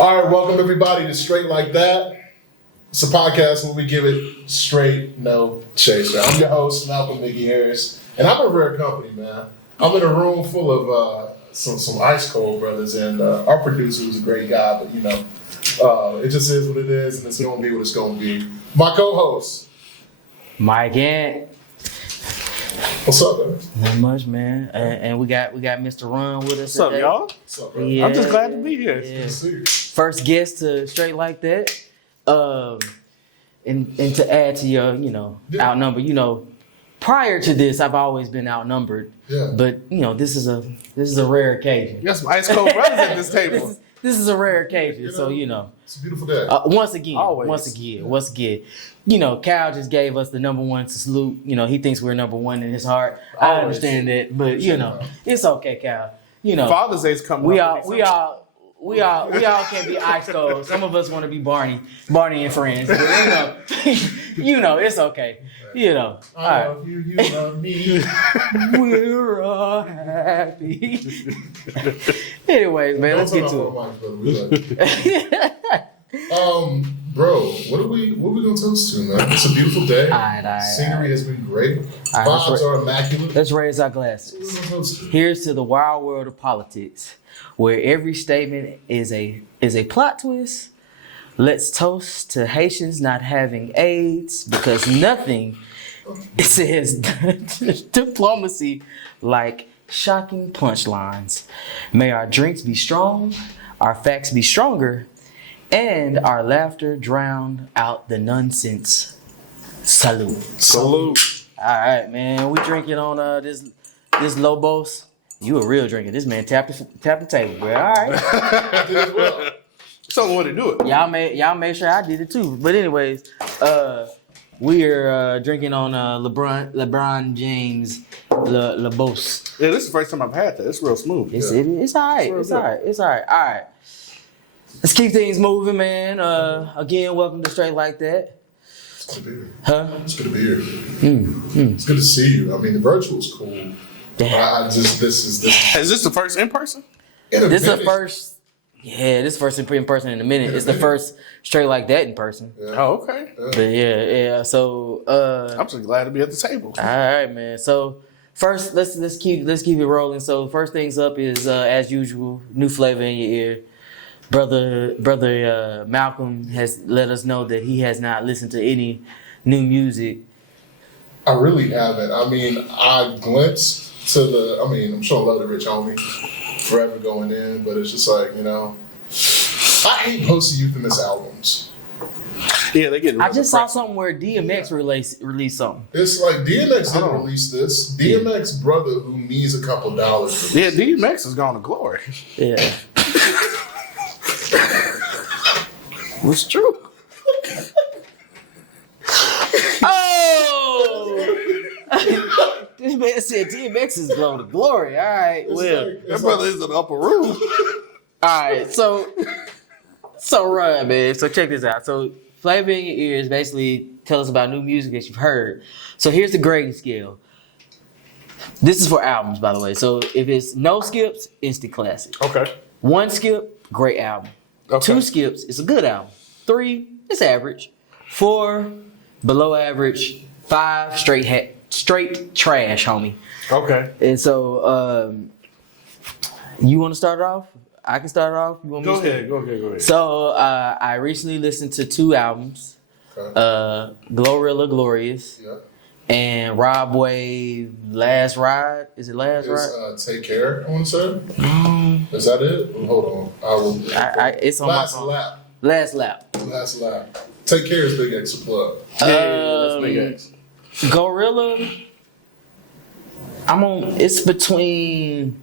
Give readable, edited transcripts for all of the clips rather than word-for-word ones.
All right, welcome everybody to Straight Like That. It's a podcast where we give it straight, no chaser. I'm your host, Malcolm Mickey Harris, and I'm in rare company, man. I'm in a room full of some ice cold brothers, and our producer was a great guy, but you know, it just is what it is, and it's gonna be what it's gonna be. My co-host, Mike Ant. What's up, man? Not much, man. And we got Mr. Ron with us. What's up, today. y'all? What's up, bro? Yeah, I'm just glad to be here. yeah. See you. First guest to Straight Like That. And to add to your, outnumbered, prior to this, I've always been outnumbered. Yeah. But this is a rare occasion. You got some ice cold brothers at this table. This is a rare occasion, You so know, it's a beautiful day. once again, Always. Cal just gave us the number one to salute. He thinks we're number one in his heart. I Always. understand that, but it's okay, Cal. Father's Day's coming We up. all can't be ice cold. Some of us want to be Barney and friends. But, it's okay. All I right. love you, you love me. We're all happy. Anyways, man, let's get to it. it. Bro, what are we gonna toast to, man? It's a beautiful day. All right. Scenery has been great. All right, Vibes are immaculate. Let's raise our What are glasses. we gonna toast to? Here's to the wild world of politics, where every statement is a plot twist. Let's toast to Haitians not having AIDS, because nothing says diplomacy like shocking punchlines. May our drinks be strong, our facts be stronger, and our laughter drown out the nonsense. Salute. Salute. All right, man. We drinking on this Lobos. You a real drinker. This man tapped the table, bro. All right. I did as well. Show them what to do it. Y'all made sure I did it too. But anyways, we're drinking on LeBron James Lobos. Yeah, this is the first time I've had that. It's real smooth. It's all right. It's all right. It's all right. All right. Let's keep things moving, man. Again, welcome to Straight Like That. It's good to be here. Huh? It's good to be here. It's good to see you. I mean, the virtual's cool. Damn. This is Is this the first in person? This is the first. Yeah, this first in person in a minute. It's the first Straight Like That in person. Yeah. Oh, okay. But yeah. So I'm just glad to be at the table. all right, man. So first, let's keep it rolling. So first things up is as usual, new flavor in your ear. Brother Malcolm has let us know that he has not listened to any new music. I really haven't. I mean, I glimpsed to I'm sure Love the Rich Homie, Forever Going In, but it's just like, I hate post-Euthymist albums. Yeah, they get. I just saw something where DMX released something. It's like DMX didn't release this. DMX brother who needs a couple dollars. Yeah, DMX has gone to glory. Yeah. What's true? Oh! This man said DMX is going to glory. All right, That brother is in the upper room. all right. So Ryan, man. So check this out. So flavor in your ears basically tell us about new music that you've heard. So here's the grading scale. This is for albums, by the way. So if it's no skips, instant classic. Okay. 1 skip, great album. Okay. 2 skips, it's a good album. 3, it's average. 4, below average. 5, straight trash, homie. Okay. And so, you want to start it off? I can start it off. You want me Go to ahead. Go ahead. So, I recently listened to 2 albums. Okay. Glorilla Glorious Yeah. and Rob Wave Last Ride. Is it Last Ride? It's Take Care, I want to say. Is that it? Hold on. I will. It's on Last my phone. Lap. Last Lap. Last Lap. Take Care is Big X plug. Yeah, that's Big X. Gorilla, it's between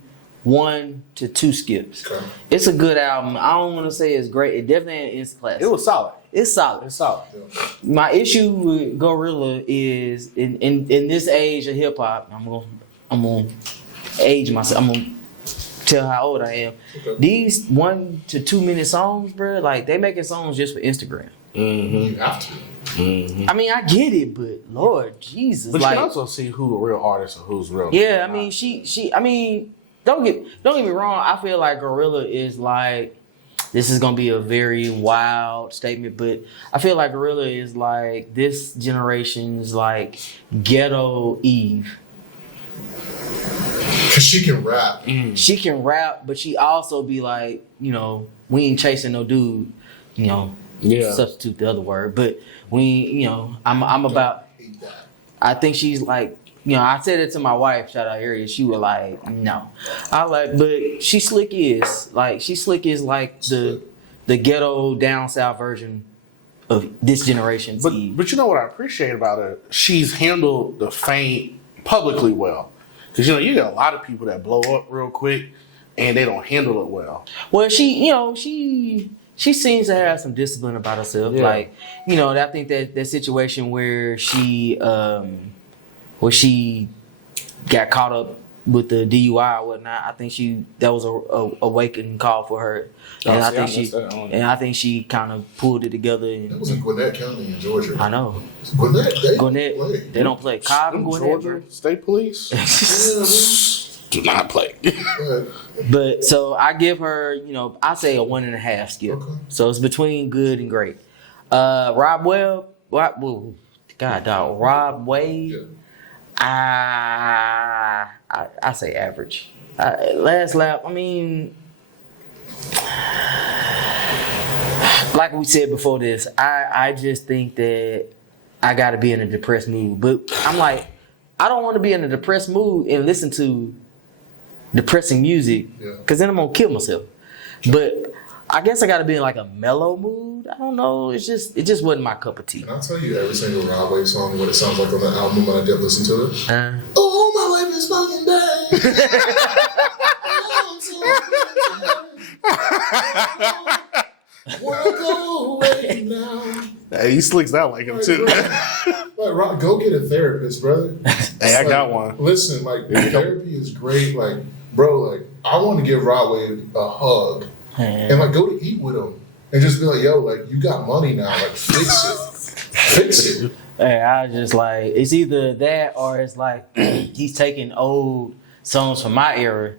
1 to 2 skips. Okay. It's a good album. I don't want to say it's great. It definitely is classic. It was solid. It's solid. It's solid. Yeah. My issue with Gorilla is in this age of hip hop, I'm gonna age myself. I'm gonna tell how old I am. Okay. These 1 to 2 minute songs, bro, like they making songs just for Instagram. You have to. I mean, I get it, but Lord Jesus, But like, you can also see who a real artist and who's real. yeah, I mean, she. I mean, don't get me wrong. I feel like Gorilla is like this is gonna be a very wild statement, but I feel like Gorilla is like this generation's like ghetto Eve. Cause she can rap. She can rap, but she also be like, you know, we ain't chasing no dude, you know. Yeah. Substitute the other word, but you know, I'm about. Hate that. I think she's like, you know, I said it to my wife, shout out Ariel. She was like, no. I like, but she slick is like the ghetto down south version of this generation's Eve. But you know what I appreciate about her? She's handled the fame publicly well. Because, you know, you got a lot of people that blow up real quick and they don't handle it well. Well, she seems to have some discipline about herself. Yeah. Like, you know, I think that situation where she got caught up with the DUI or whatnot, I think that was a wake-up call for her. And I think she kind of pulled it together. That was in Gwinnett County in Georgia. I know. Gwinnett, they don't play. Cobb and Gwinnett. Georgia State Police do not play. But so I give her, you know, I say a 1.5 skip. Okay. So it's between good and great. Rob Wade. Yeah. I say average. Last lap, I mean, like we said before this, I just think that I got to be in a depressed mood. But I'm like, I don't want to be in a depressed mood and listen to depressing music because then I'm going to kill myself. But I guess I got to be in like a mellow mood. I don't know. It just wasn't my cup of tea. Can I tell you every single Rob Wade song, what it sounds like on the album when I did listen to it? Oh, my life is fucking bad. Wanna go away now. Hey, he slicks out like him too. Like, Rob, go get a therapist, brother. Hey, I got one. Listen, like, therapy is great. Like, bro, like, I want to give Rob Wade a hug and like go to eat with him and just be like, yo, like, you got money now, like, fix it. Fix it. Hey, I was just like, it's either that or it's like he's taking old songs from my era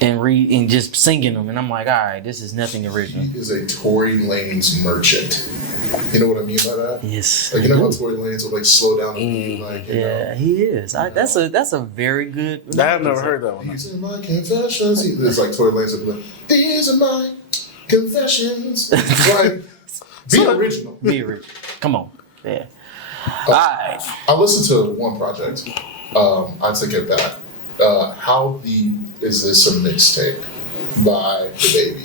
and just singing them, and I'm like, all right, this is nothing original. He is a Tory Lanez merchant. You know what I mean by that? Yes. Like, you know how Tory Lanez will like slow down the beat, like, you know? He is. That's a very good. I've never heard that one. These are my confessions. It's like Tory Lanez will be like, these are my confessions. Like, be original. Be original. Come on. Yeah. All right. I listened to one project. I took it back. How Deep Is This a Mixtape by The Baby.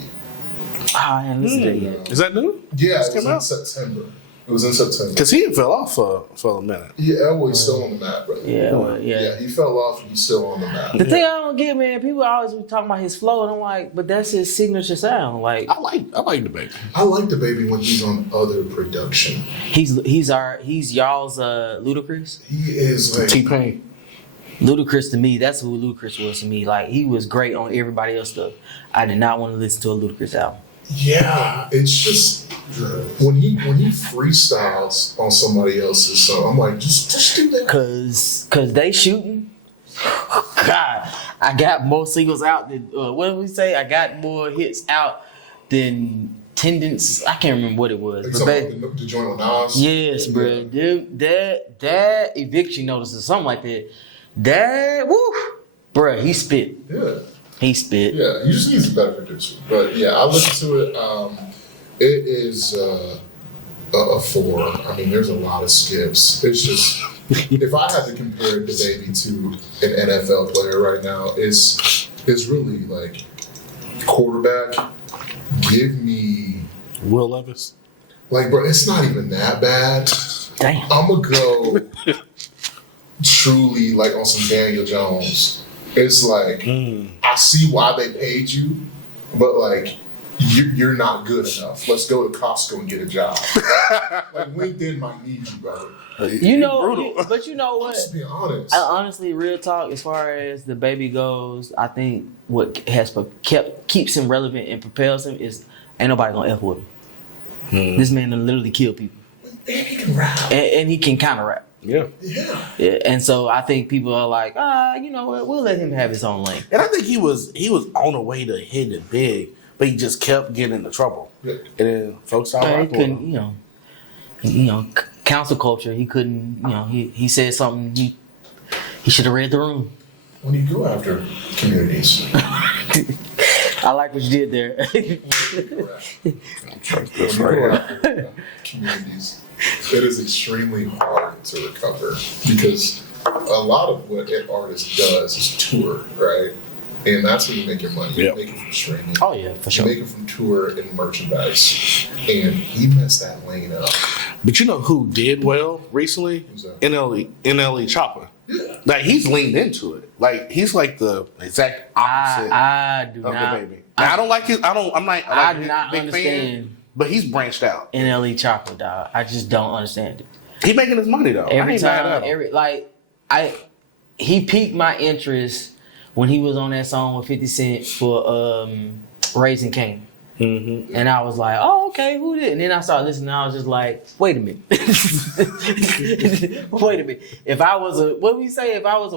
I haven't listened to it yet. Is that new? Yeah, Just it was came in out? September. It was in September. Because he fell off for a minute. Yeah, well, he's still on the map, brother. Yeah. He fell off and he's still on the map. The thing I don't get, man, people always be talking about his flow, and I'm like, but that's his signature sound. Like, I like the baby. I like The Baby when he's on other production. he's y'all's Ludacris. He is like, T-Pain. Ludacris to me, that's who Ludacris was to me. Like, he was great on everybody else stuff. I did not want to listen to a Ludacris album. yeah, it's just when he freestyles on somebody else's song, I'm like, just do that. Cause they shooting. God, I got more singles out than what did we say? I got more hits out than tendons. I can't remember what it was. Like But something the joint on Nas. yes, bro. Dude, that eviction notice or something like that. That woo, bro. He spit. Yeah. He spit. Yeah, he just needs a better producer. But yeah, I listened to it. It is a 4. I mean, there's a lot of skips. It's just, if I had to compare the Baby to an NFL player right now, it's really like quarterback. Give me Will Levis. like, bro. It's not even that bad. Damn. I'm gonna go truly like on some Daniel Jones. It's like, I see why they paid you, but like, you're not good enough. Let's go to Costco and get a job. Like, LinkedIn might need you, brother. You know, but you know what? Let's be honest. Honestly, real talk, as far as the Baby goes, I think what has keeps him relevant and propels him is ain't nobody gonna F with him. This man done literally kill people. And he can rap. And he can kind of rap. Yeah. Yeah. And so I think people are like, you know what, we'll let him have his own lane. And I think he was on the way to hitting it big but he just kept getting into trouble. Yeah. And then folks started He rocking with couldn't, him. council culture. He couldn't, he said something. He should have read the room. When you go after communities, I like what you did there. That's right. communities, it is extremely hard to recover because a lot of what an artist does is tour, right? And that's where you make your money. You Yep. make it from streaming. Oh yeah, for You sure. make it from tour and merchandise. And he messed that lane up. But you know who did well recently? Who's that? NLE Chopper. Yeah. Like he's leaned into it. Like he's like the exact opposite I do of not. the baby. Now, I don't like his. I'm not. I like do not big understand fan, but he's branched out. NLE Chopper, dog. I just don't understand it. He making his money though. I Every ain't mad time, at him. he piqued my interest when he was on that song with 50 Cent for Raising Cain. Mm-hmm. And I was like, oh, okay, who did? And then I started listening, and I was just like, wait a minute. Wait a minute. If I was a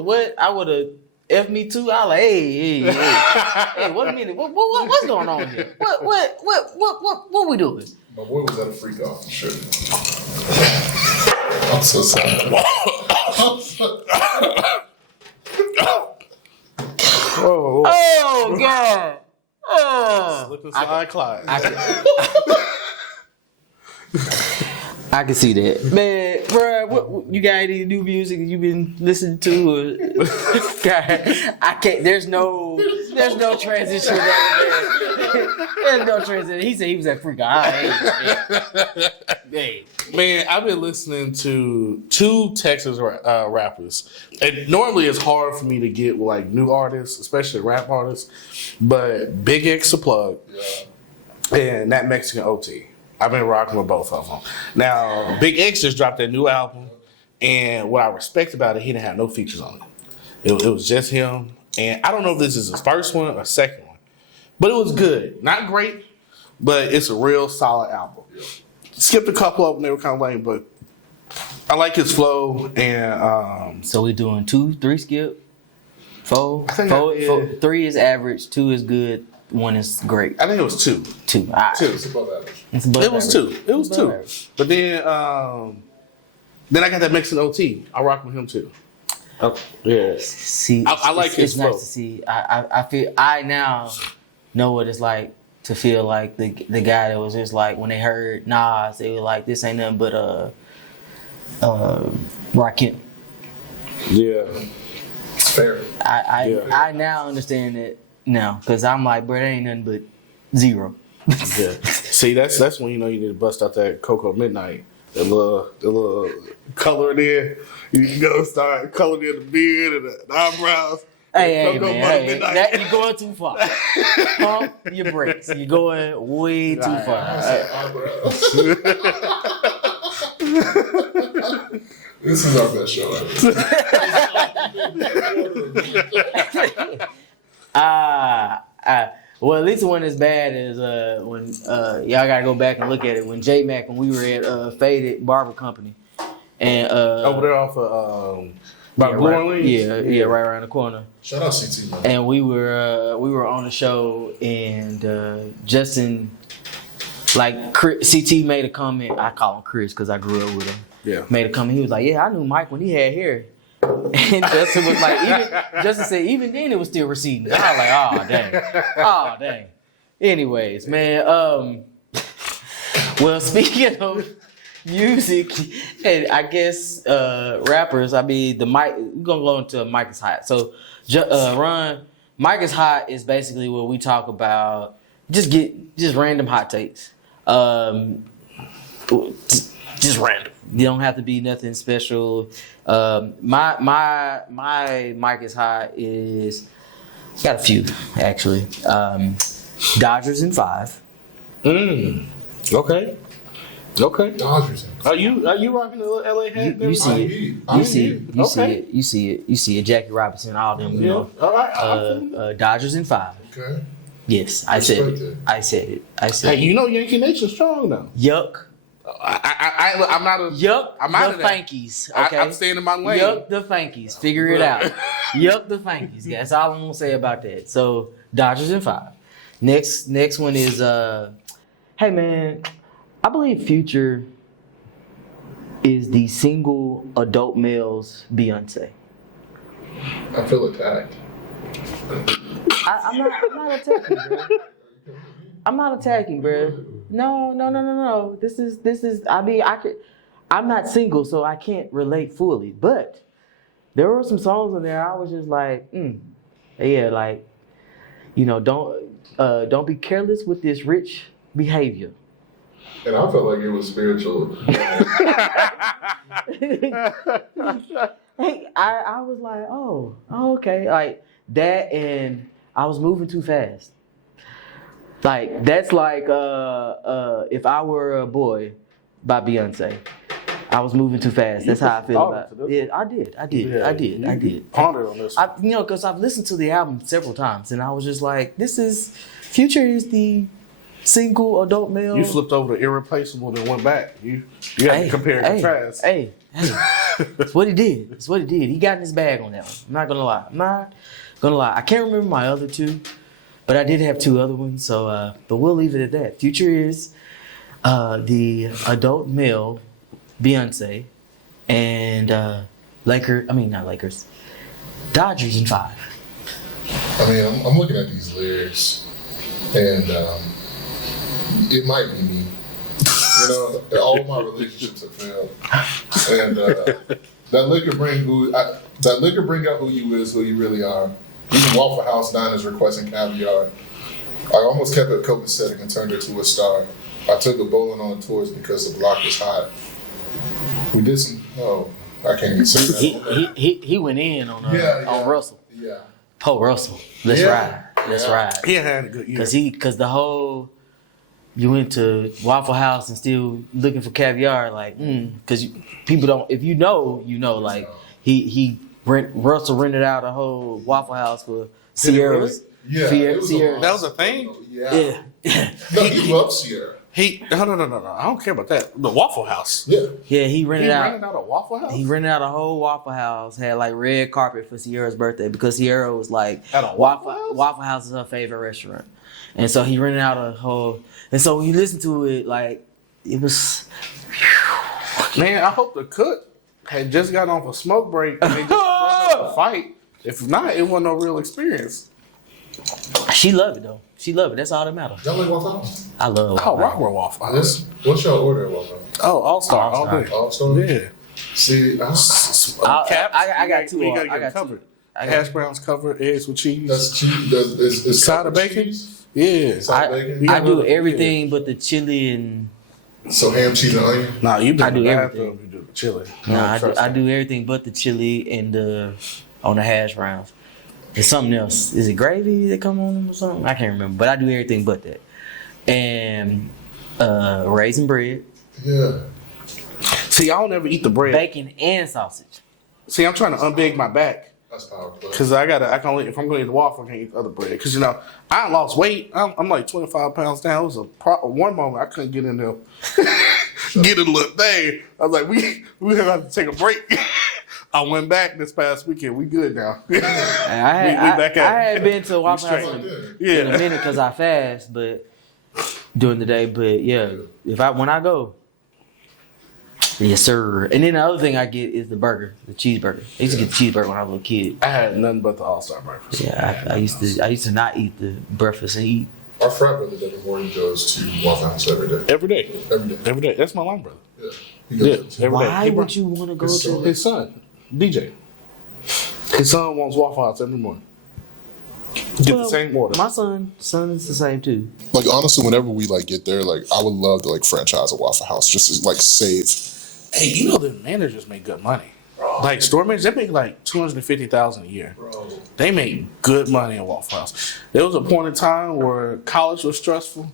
what, I would have F me too. I was like, hey, hey, wait a minute. What's going on here? What we doing? My boy was at a freak off and shit. I'm so sorry. Oh, Oh God. Oh. slip and slide, Clyde. I can see that, man, bro. What you got any new music you've been listening to? Or, God, I can't. There's no transition there. There's no transition. He said he was at Freak Out. Hey. Man, I've been listening to two Texas rappers. And normally it's hard for me to get with like new artists, especially rap artists. But Big X the Plug and that Mexican OT. I've been rocking with both of them. Now, Big X just dropped that new album, and what I respect about it, he didn't have no features on it. It was just him, and I don't know if this is his first one or second one, but it was good. Not great, but it's a real solid album. Skipped a couple of them, they were kind of lame, but I like his flow, and So we doing 2, 3 skip, 4. I think Four, I did. 4 3 is average, 2 is good, 1 is great. I think it was 2. 2. All right. Two. It's above average. It's above It was average. 2. It was Above 2. average. But then I got that Mexican OT. I rock with him too. Oh. Yeah. See, I like his it's nice flow. to see. I feel I now know what it's like to feel like the guy that was just like when they heard Nas, they were like, this ain't nothing but Rakim. Yeah. It's fair. I now understand it now because I'm like, bro, that ain't nothing but 0. Yeah. See, that's when you know you need to bust out that Cocoa Midnight. The little color there. You can go start coloring in the beard and the eyebrows. Hey, Cocoa man, Butter hey, Midnight. that, you're going too far. Pump your brakes. You're going way too far. Eyebrows. This is our best show ever. Well, at least the one that's bad is when y'all gotta go back and look at it. When J-Mac, when we were at Faded Barber Company, and Over there off of by yeah, Blue right, Orleans? yeah, right around the corner. Shout out CT, man. And we were on the show, and Justin, like CT made a comment. I call him Chris because I grew up with him. Yeah. Made a comment. He was like, "Yeah, I knew Mike when he had hair." And Justin was like, Justin said, even then it was still receding. I was like, oh dang. Anyways, man. Well, speaking of music, and I guess rappers. I mean, the mic. We're gonna go into Mike is Hot. So, Ron, Mike is Hot is basically where we talk about just random hot takes. Just random. You don't have to be nothing special. My Mike is Hot is got a few actually. Dodgers in 5. Okay. Dodgers. Are you rocking the LA hat? You see it. I You see it. You see Okay. it. You see it. You see it. Jackie Robinson, all them. You Yeah. know. All right. Dodgers in 5. Okay. Yes, I said Respect it. it. I said it. I said Hey, it. you know Yankee Nation strong now. Yuck. I'm not a. Yuck I'm out the of that. Fankies. Okay. I'm staying in my lane. Yuck the Fankies. Figure it out. Yuck the Fankies. That's all I'm gonna say about that. So Dodgers in 5. Next one is hey man, I believe Future is the single adult male's Beyonce. I feel attacked. I'm not attacking, bro. I'm not attacking, bro. No. This is. I mean, I'm not single, so I can't relate fully. But there were some songs in there. I was just like, yeah, like, don't be careless with this rich behavior. And I felt like it was spiritual. Hey, I was like, oh, okay, like that, and I was moving too fast. Like that's like if I were a boy by Beyonce. I was moving too fast. That's how I feel about it. Yeah, I did. Ponder on this. Because I've listened to the album several times, and I was just like, Future is the single adult male. You flipped over to irreplaceable and went back. You got to compare and contrast. Hey, that's what he did. He got in his bag on that one. I'm not gonna lie. I can't remember my other two, but I did have two other ones. So, but we'll leave it at that. Future is the adult male Beyonce, and not Lakers. Dodgers in 5. I mean, I'm looking at these lyrics, and it might be me. All my relationships have failed, and that liquor bring out who you is, who you really are. Even Waffle House diners requesting caviar. I almost kept it copacetic and turned it to a star. I took a bowling on tours because the block was hot. We did some. Oh, I can't even say that. He went in on Russell. Yeah. Poe Russell. Let's ride. He had a good year. Because the whole you went to Waffle House and still looking for caviar, like, because people don't. If you know, like Russell rented out a whole Waffle House for Sierra's. Yeah, Sierra. That was a thing. Yeah. No, he loves Sierra. No. I don't care about that. The Waffle House. Yeah. He rented out a Waffle House. He rented out a whole Waffle House. Had like red carpet for Sierra's birthday because Sierra was like at a Waffle House? Waffle House is her favorite restaurant, and so he rented out a whole. And so when you listen to it, like it was. Man, I hope the cook had just got off a smoke break and they just brought up a fight. If not, it wasn't no real experience. She loved it though. She loved it. That's all that matters. Y'all like Waffle House? I love Waffle House. Rockwell Waffle House. What's your order at Waffle House? Oh, All-Star. All day. All-Star? Yeah. See, Caps. I got two. You gotta I get got covered. two. Hash browns covered, eggs with cheese. that's cheese. Is Side of bacon? cheese? Yeah. Side bacon? I do everything but the chili and. So ham, cheese, and onion? Nah, you do I do the everything. bathroom, you do the chili. I do everything but the chili and on the hash browns. It's something else. Is it gravy that come on them or something? I can't remember. But I do everything but that. And raisin bread. Yeah. See, I don't ever eat the bread. Bacon and sausage. See, I'm trying to unbig my back. That's powerful. Because I can only, if I'm going to eat the waffle, I can't eat the other bread. Because, I lost weight. I'm like 25 pounds down. It was one moment I couldn't get in there. Get a little thing. I was like, we have to take a break. I went back this past weekend. We good now. I had been to Waffle House in a minute because I fast, but during the day. But yeah, when I go, yes sir. And then the other thing I get is the burger, the cheeseburger. I used to get the cheeseburger when I was a little kid. I had nothing but the All-Star breakfast. Yeah, I used to not eat the breakfast and eat. Our frat brother every morning goes to Waffle House every day. Every day. That's my line brother. Yeah. Every day. Why would you want to go to his son, DJ? His son wants Waffle House every morning. Get the same order. My son is the same too. Like honestly, whenever we get there, I would love to franchise a Waffle House just to save. Hey, the managers make good money. Like store managers, they make $250,000 a year. Bro. They make good money at Waffle House. There was a point in time where college was stressful.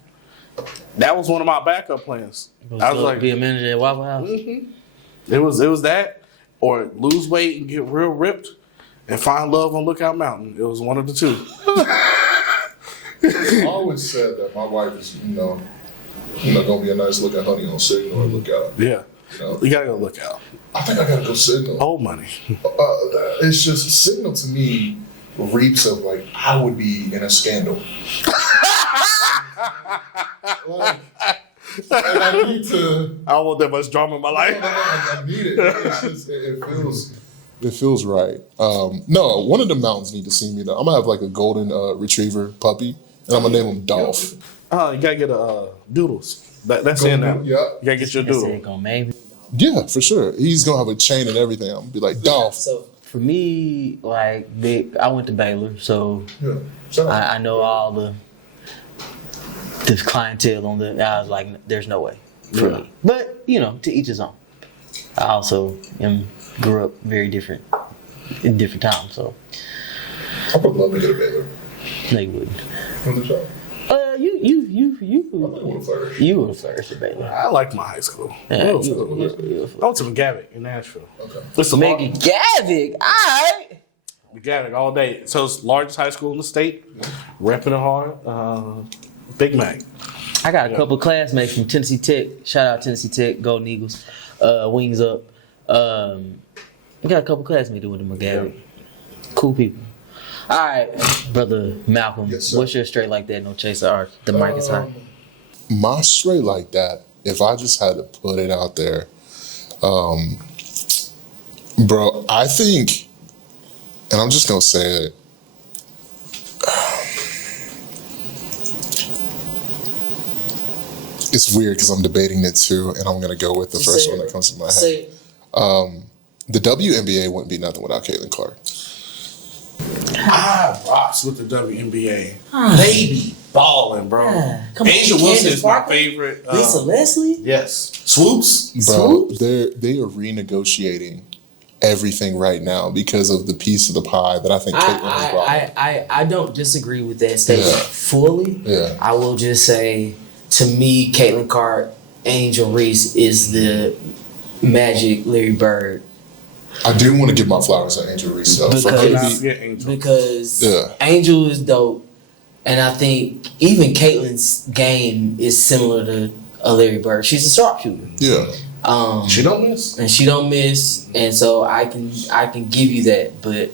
That was one of my backup plans. I was like, be a manager at Waffle House. Mm-hmm. It was that, or lose weight and get real ripped, and find love on Lookout Mountain. It was one of the two. I always said that my wife is, gonna be a nice look at honey on Signal or Lookout. Yeah. You gotta go Lookout. I think I gotta go Signal. Old money. It's just Signal to me reeks of I would be in a scandal. Like, and I need to. I don't want that much drama in my life. I need it. It's just, it feels. It feels right. No, one of the mountains need to see me though. I'm gonna have like a golden retriever puppy, and I'm gonna name him Dolph. Oh, you gotta get a Doodles. That's in there. Yeah. You gotta get your That's Doodle. it, gonna maybe. Yeah, for sure. He's gonna have a chain and everything. I'm gonna be like Dolph. So for me, like I went to Baylor, so Yeah. Shout out. I know all the clientele on the. I was like, there's no way for Yeah. me. But to each his own. I also grew up very different in different times, so I would love to get a Baylor. no, you wouldn't. On the show. You were first at Baylor. I liked my high school. Yeah, Middle you school. were I went to McGavick in Nashville. Okay. It's the Megan Gavick, alright. McGavick all day. So it's the largest high school in the state. Repping it hard. Big Mac. I got a couple classmates from Tennessee Tech. Shout out Tennessee Tech, Golden Eagles, Wings Up. I got a couple classmates doing the McGavick. Cool people. All right, brother Malcolm. Yes, sir. What's your straight like that? No chaser. Art. The mic is hot. My straight like that. If I just had to put it out there, bro, I think, and I'm just gonna say it. It's weird because I'm debating it too, and I'm gonna go with the first one that comes to my head. Say it. The WNBA wouldn't be nothing without Caitlin Clark. I rocks with the WNBA. They be balling, bro. Come on, Asia Wilson Candace is my Parker? favorite. Lisa Leslie. Yes. Swoops. Bro, they are renegotiating everything right now because of the piece of the pie that I think Caitlin has brought. I don't disagree with that statement Yeah. fully. Yeah. I will just say, to me, Caitlin Clark, Angel Reese is the Magic Larry Bird. I do want to give my flowers to Angel Reese though. For her to Because- be, Because Yeah. Angel is dope, and I think even Caitlin's game is similar to a Larry Bird. She's a sharpshooter. yeah. She don't miss. And she don't miss, and so I can give you that, but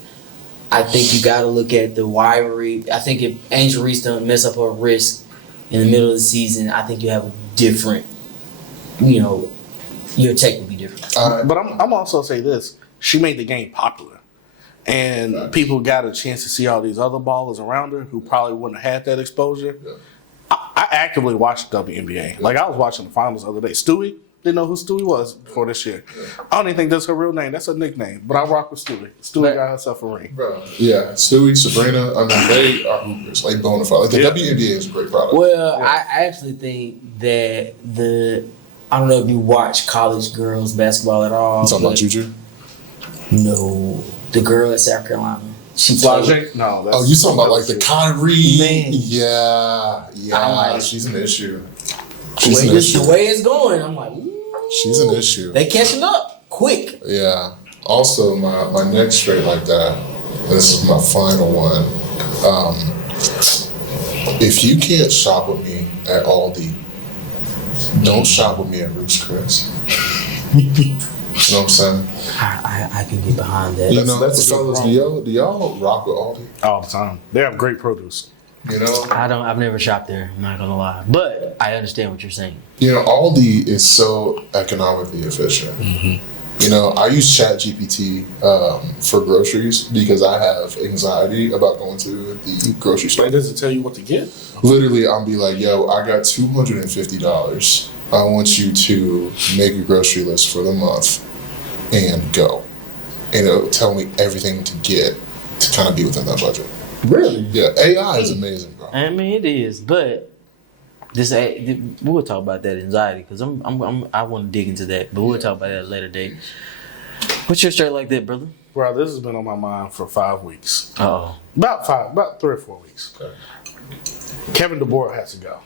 I think you got to look at the wiry. I think if Angel Reese don't mess up her wrist in the middle of the season, I think you have a different, your take would be different. But I'm also say this. She made the game popular. And people got a chance to see all these other ballers around her who probably wouldn't have had that exposure. Yeah. I actively watched the WNBA. Like, I was watching the finals the other day. Stewie, didn't know who Stewie was before this year. I don't even think that's her real name. That's her nickname. But I rock with Stewie. Stewie got herself a ring. Bro. Yeah. Stewie, Sabrina, I mean, they are hoopers, like bona fide. Like, the Yeah. WNBA is a great product. Well, I actually think that I don't know if you watch college girls basketball at all. You talking about but Juju? No, the girl at South Carolina. She played. Flage? No. That's, Oh, you talking about like the Kyrie? Man. Yeah. I'm like- She's an issue. The She's way, an this, issue. the way it's going, I'm like, ooh, She's an issue. they catching up quick. Yeah. Also, my next straight like that, and this is my final one. If you can't shop with me at Aldi, don't shop with me at Ruth's Chris. You know what I'm saying? I can get behind that. You know, that's a good fellas, do y'all rock with Aldi? all the time. They have great produce. You know? I've never shopped there, I'm not gonna lie. But I understand what you're saying. You know, Aldi is so economically efficient. You know, I use ChatGPT for groceries because I have anxiety about going to the grocery store. Like, does it tell you what to get? Literally, I'll be like, yo, I got $250. I want you to make a grocery list for the month and go. And it'll tell me everything to get to kind of be within that budget. Really? Yeah, AI is amazing, bro. I mean, it is, but we'll talk about that anxiety because I want to dig into that, but we'll talk about that at a later date. What's your straight like that, brother? Bro, this has been on my mind for 5 weeks. Uh-oh. About 3 or 4 weeks. Okay. Kevin DeBoer has to go.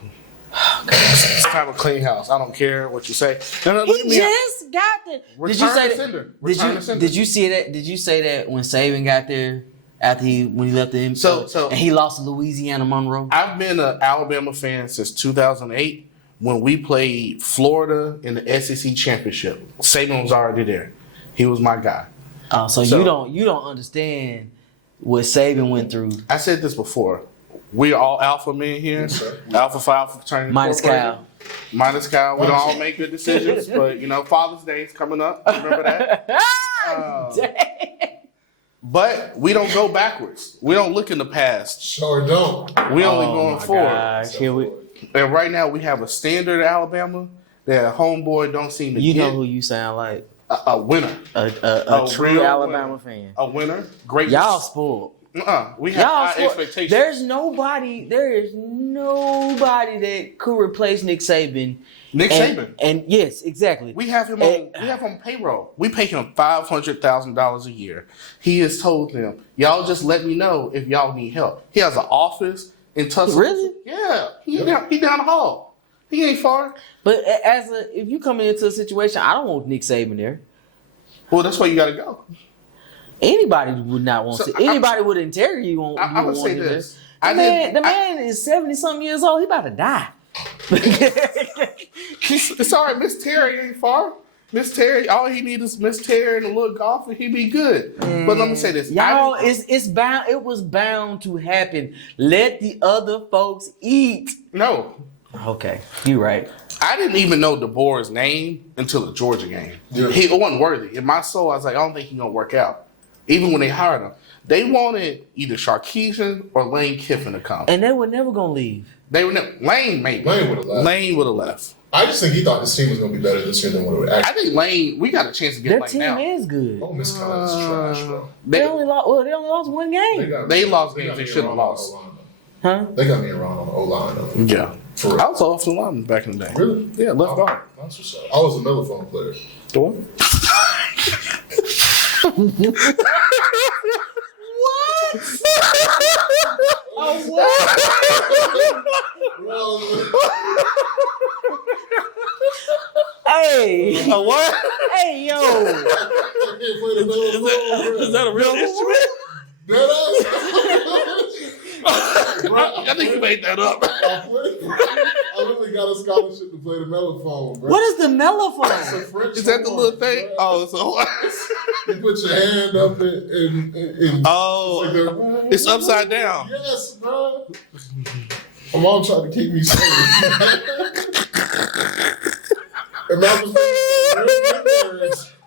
It's time to clean house. I don't care what you say. No, let me- just got the. Did you Return say to that? sender. Return to sender. Did you see that? Did you say that when Saban got there when he left the So- and he lost to Louisiana Monroe? I've been an Alabama fan since 2008 when we played Florida in the SEC championship. Saban was already there. He was my guy. So you don't understand what Saban went through. I said this before. We are all alpha men here. Yes, sir. Alpha Phi Alpha fraternity. Minus Incorporated. Kyle. Minus Kyle. We don't all make good decisions, but Father's Day is coming up. Remember that? Dang. But we don't go backwards. We don't look in the past. Sure don't. We only Oh going my forward. gosh, here we. And right now we have a standard at Alabama that homeboy don't seem to You know get. who you sound like? A winner. A true real Alabama winner. fan. A winner. Great. Y'all spoiled. We have Y'all high spoiled. expectations. There is nobody that could replace Nick Saban. Nick Saban. And yes, exactly. We have him on payroll. We pay him $500,000 a year. He has told them, y'all just let me know if y'all need help. He has an office in Tuscaloosa. Really? Yeah. He down the hall. He ain't far. But if you come into a situation, I don't want Nick Saban there. Well, that's where you got to go. Anybody would not want So to. Anybody with integrity, you won't. I'm going to want say him there. this. The man is 70-something years old. He about to die. It's all right. Miss Terry ain't far. Miss Terry, all he needs is Miss Terry and a little golf, and he be good. But let me say this, Y'all, it's bound. It was bound to happen. Let the other folks eat. No, Okay, you right. I didn't even know DeBoer's name until the Georgia game. Yeah. He wasn't worthy. In my soul, I was like, I don't think he's gonna work out. Even when they hired him, they wanted either Sarkisian or Lane Kiffin to come. And they were never gonna leave. They were Lane maybe. Lane would've left. Lane would have left. I just think he thought his team was going to be better this year than what it would I actually. think Lane. We got a chance to get Their Lane team now. is good. Oh, Miss Collins is trash, bro. They only lost one game. They lost games got they me shouldn't have wrong on lost. O-line, Huh? though. They got me around on the O-line, though. Yeah. For real. I was off the line back in the day. Really? Yeah, left guard. That's what's up. I was a Milliphone player. The what? Hey, A what? hey, yo. Is that a real instrument? I think you made that up. I literally got a scholarship to play the mellophone, bro. What is the It's a mellophone? French Is that the horn, little thing? bro. Oh, so You put your hand up and oh, it's upside down. Yes, bro. My mom tried to keep me safe. And mom was like,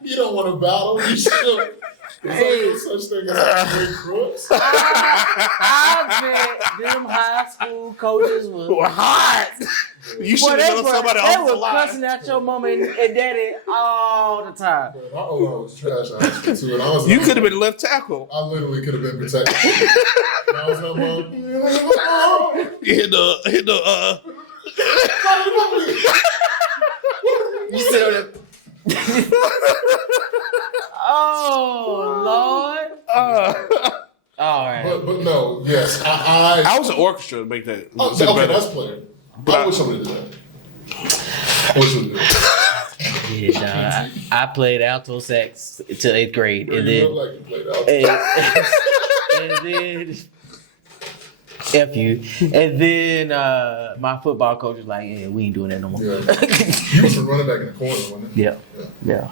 you don't want to battle. You should. Hey. There's no such thing as great crooks. I bet them high school coaches We're hot. You should have known somebody they else was were alive. cussing at your mama and daddy all the time. Man, my O-line was trash, honestly, too. And I was You like, could have been left tackle. I literally could have been protected. And I was like, Mom, You hit the You sit on that. Oh Lord! All right. but no, yes, I I was an orchestra to make that. oh, okay, that's player. I wish I would have done that. I wish I would have done Yeah, nah, I played alto sax till 8th grade, that. and You then look like you played out. and then F you, and then my football coach was like, "Yeah, we ain't doing that no more." Yeah. You was a running back in the corner, wasn't it? Yeah.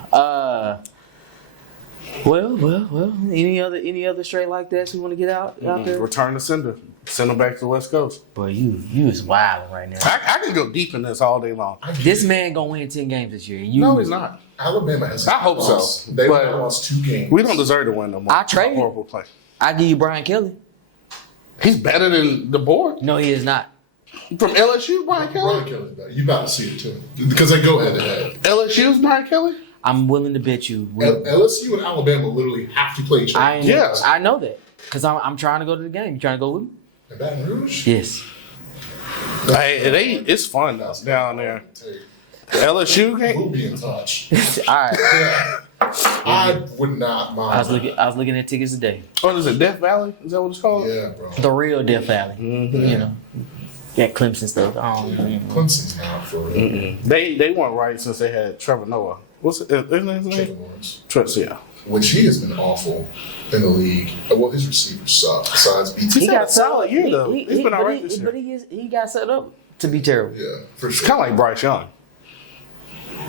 Well. Any other straight like that you want to get out there? Return to sender. Send them back to the West Coast. Boy, you is wild right now. I can go deep in this all day long. This man gonna win 10 games this year. No, he's not. Alabama has. I hope so, lost. They but lost 2 games. We don't deserve to win no more. I trade. Horrible play. I give you Brian Kelly. He's better than the board No, he is not. from LSU. Brian Brian Kelly. Kelly's better. You about to see it too because they go head to head. LSU's Brian Kelly. I'm willing to bet you. LSU and Alabama literally have to play each other. Yeah. I know that because I'm trying to go to the game. You trying to go with me? In Baton Rouge. Yes. Hey, it's fun down there. The LSU game. We'll be in touch. All right. Yeah. I would not mind. I was looking at tickets today. What is it? Death Valley? Is that what it's called? Yeah, bro. The real Death Valley. Mm-hmm. You know. Yeah, Clemson stuff. Clemson's not for real. Mm-mm. They weren't right since they had Trevor Noah. What's his Trevor name? Lawrence. Yeah. Which he has been awful in the league. Well, his receivers suck. Besides BT. He's had a solid year, though. He's been all right but this year. he got set up to be terrible. Yeah, for It's sure. kind of like Bryce Young.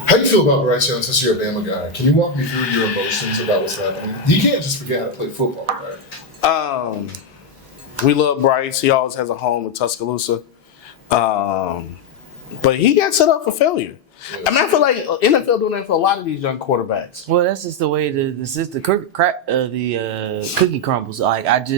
How do you feel about Bryce Young since you're a Bama guy? Can you walk me through your emotions about what's happening? You can't just forget how to play football, right? We love Bryce. He always has a home in Tuscaloosa. But he got set up for failure. I mean, I feel like NFL doing that for a lot of these young quarterbacks. Well, that's just the way the cookie crumbles. Like after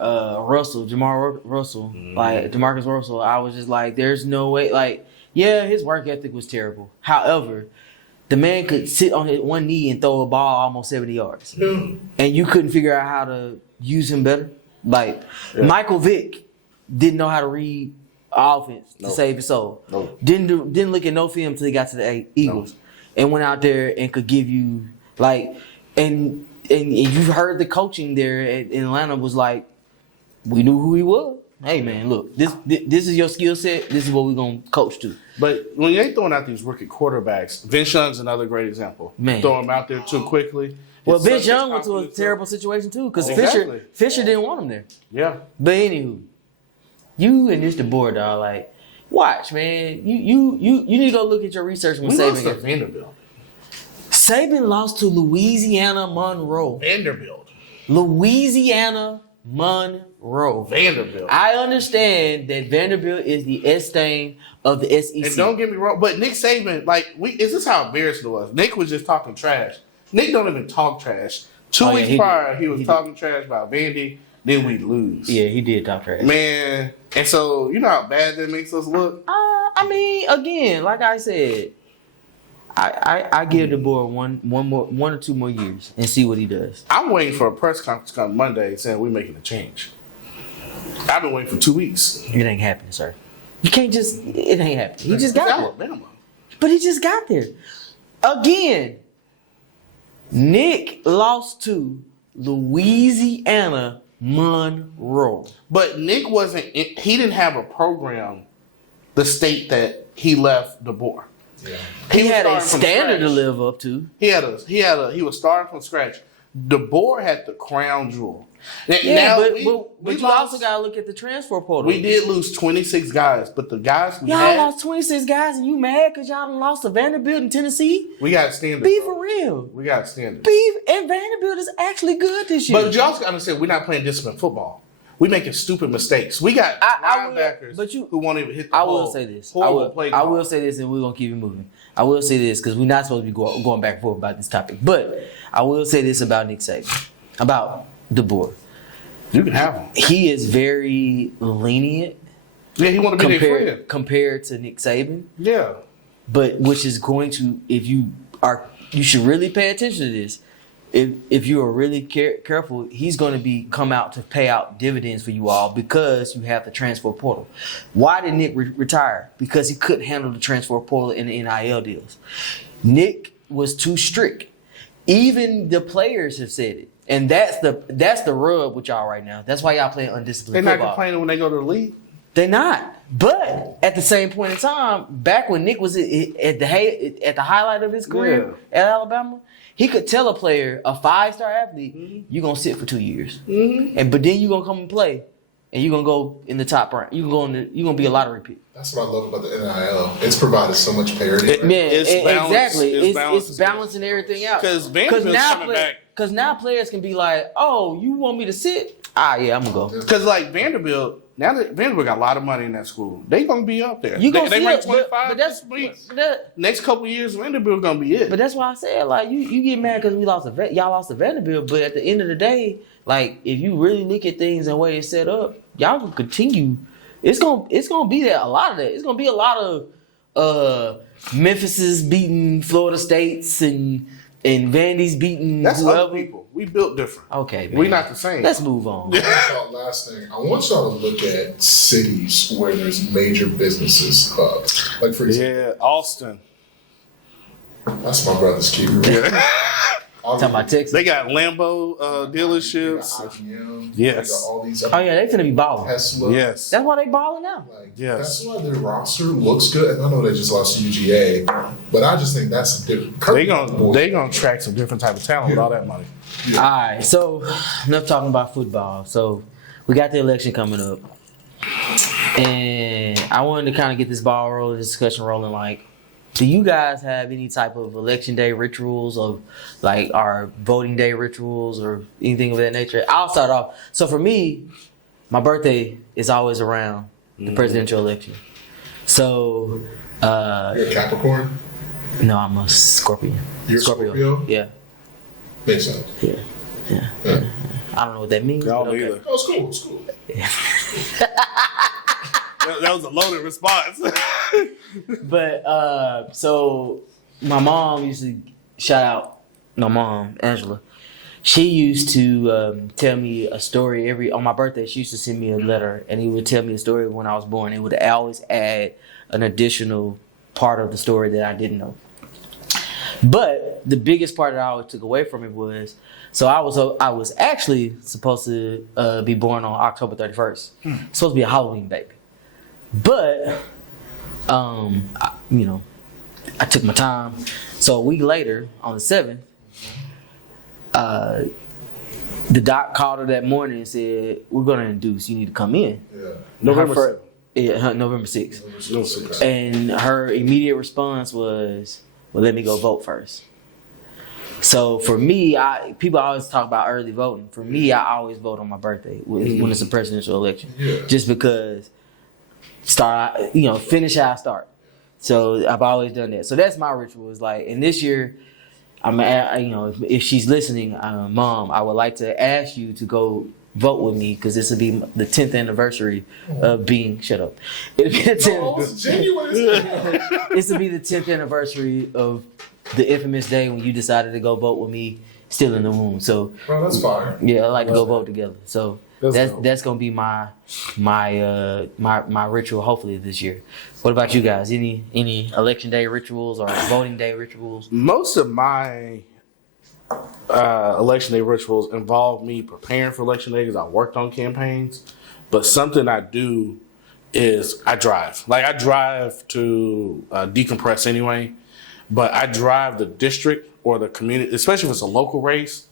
Jamarcus Russell, I was just like, there's no way. Like, yeah, his work ethic was terrible. However, the man could sit on his one knee and throw a ball almost 70 yards, and you couldn't figure out how to use him better. Like Michael Vick didn't know how to read offense to save his soul. Didn't look at no film until he got to the Eagles, and went out there and could give you like and you've heard the coaching there in Atlanta was like, we knew who he was. Hey man, look, this is your skill set. This is what we're gonna coach to. But when they throwing out these rookie quarterbacks, Vince Young's another great example. Man, throw him out there too quickly. Well, Vince Young went to a terrible situation too because Fisher didn't want him there. Yeah. But anywho, you and Mr. Board, dog, like, watch, man. You need to go look at your research when Saban Saban lost to Vanderbilt. Saban lost to Louisiana Monroe. Vanderbilt. I understand that Vanderbilt is the S-stain of the SEC. And don't get me wrong, but Nick Saban, is this how embarrassing it was? Nick was just talking trash. Nick don't even talk trash. 2 weeks prior, he was talking trash about Vandy, then we lose. Yeah, he did talk trash. Man, and so you know how bad that makes us look? I mean, again, like I said, I give the boy one or two more years and see what he does. I'm waiting for a press conference to come Monday saying we're making a change. I've been waiting for 2 weeks. It ain't happening, sir. You can't just, it ain't happening. He just got there. Alabama. But he just got there. Again, Nick lost to Louisiana Monroe. But Nick he didn't have a program the state that he left DeBoer. Yeah. He had a standard to live up to. He was starting from scratch. DeBoer had the crown jewel. But you also got to look at the transfer portal. We did lose 26 guys, but the guys y'all lost 26 guys and you mad because y'all done lost to Vanderbilt in Tennessee? We got standards. Be for real. We got standards. And Vanderbilt is actually good this year. But you also got to understand, we're not playing disciplined football. We making stupid mistakes. We got linebackers who won't even hit the ball. I will say this. I will say this, and we're going to keep it moving. I will say this because we're not supposed to be going back and forth about this topic. But I will say this about Nick Saban, about DeBoer. You can have him. He is very lenient. Yeah, he want to be their friend. Compared to Nick Saban. Yeah. But which is going to, you should really pay attention to this. If you are really careful, he's going to come out to pay out dividends for you all because you have the transfer portal. Why did Nick retire? Because he couldn't handle the transfer portal and the NIL deals. Nick was too strict. Even the players have said it. And that's the rub with y'all right now. That's why y'all playing undisciplined football. They're not complaining when they go to the league? They're not. But at the same point in time, back when Nick was at the highlight of his career at Alabama, he could tell a player, a 5-star athlete, you're going to sit for 2 years. Mm-hmm. But then you're going to come and play. And you're going to go in the top round. You're going to be a lottery pick. That's what I love about the NIL. It's provided so much parity. Exactly. It's balancing everything out. Because Vanderbilt's coming back. Because now players can be like, oh, you want me to sit? Yeah, I'm going to go. Because Vanderbilt, now that Vanderbilt got a lot of money in that school, they going to be up there. They rank 25 this week. Next couple of years, Vanderbilt going to be it. But that's why I said, you get mad because y'all lost to Vanderbilt. But at the end of the day, if you really look at things and the way it's set up, y'all can continue. It's gonna be there. A lot of that. It's gonna be a lot of Memphis's beating Florida States and Vandy's beating that's whoever. Other people. We built different. Okay, man. We're not the same. Let's move on. Last thing, I want y'all to look at cities where there's major businesses hubs. Like for example, Austin. That's my brother's keeper. Yeah. Talking about Texas. They got Lambo dealerships. IGM, yes. They got all these they finna be balling. Tesla. Yes. That's why they balling now. Yes. That's why their roster looks good. And I know they just lost UGA, but I just think that's different. They gonna attract some different type of talent with all that money. Yeah. All right. So enough talking about football. So we got the election coming up, and I wanted to kind of get this discussion rolling. do you guys have any type of election day rituals of like our voting day rituals or anything of that nature? I'll start off. So for me, my birthday is always around the presidential election. So You're a Capricorn? no, I'm a Scorpion. You're a Scorpio? Yeah. Makes sense. Yeah. Yeah. I don't know what that means. I don't but okay. either. Oh, it's cool. It's cool. That was a loaded response. But so my mom used to shout out my mom, Angela. She used to tell me a story on my birthday. She used to send me a letter, and he would tell me a story when I was born. It would always add an additional part of the story that I didn't know. But the biggest part that I always took away from it was, so I was actually supposed to be born on October 31st. Supposed to be a Halloween baby. But I took my time. So a week later, on the 7th, the doc called her that morning and said, "We're gonna induce. You need to come in." Yeah. November 7th. Yeah, November 6th. No, 6th. And her immediate response was, "Well, let me go vote first." So for me, people always talk about early voting. For me, I always vote on my birthday when it's a presidential election, just because finish how I start. So I've always done that. So that's my ritual. Is like, and this year, if she's listening, Mom, I would like to ask you to go vote with me because this will be the 10th anniversary of being. Shut up. It'll be the 10th. It's genuine. This will be the 10th anniversary of the infamous day when you decided to go vote with me, still in the womb. So, Bro, that's fire. yeah, I like to go vote together. So That's dope. that's gonna be my ritual. Hopefully this year. What about you guys? Any election day rituals or voting day rituals? Most of my election day rituals involve me preparing for election day because I worked on campaigns. But something I do is I drive. Like I drive to decompress anyway. But I drive the district or the community, especially if it's a local race,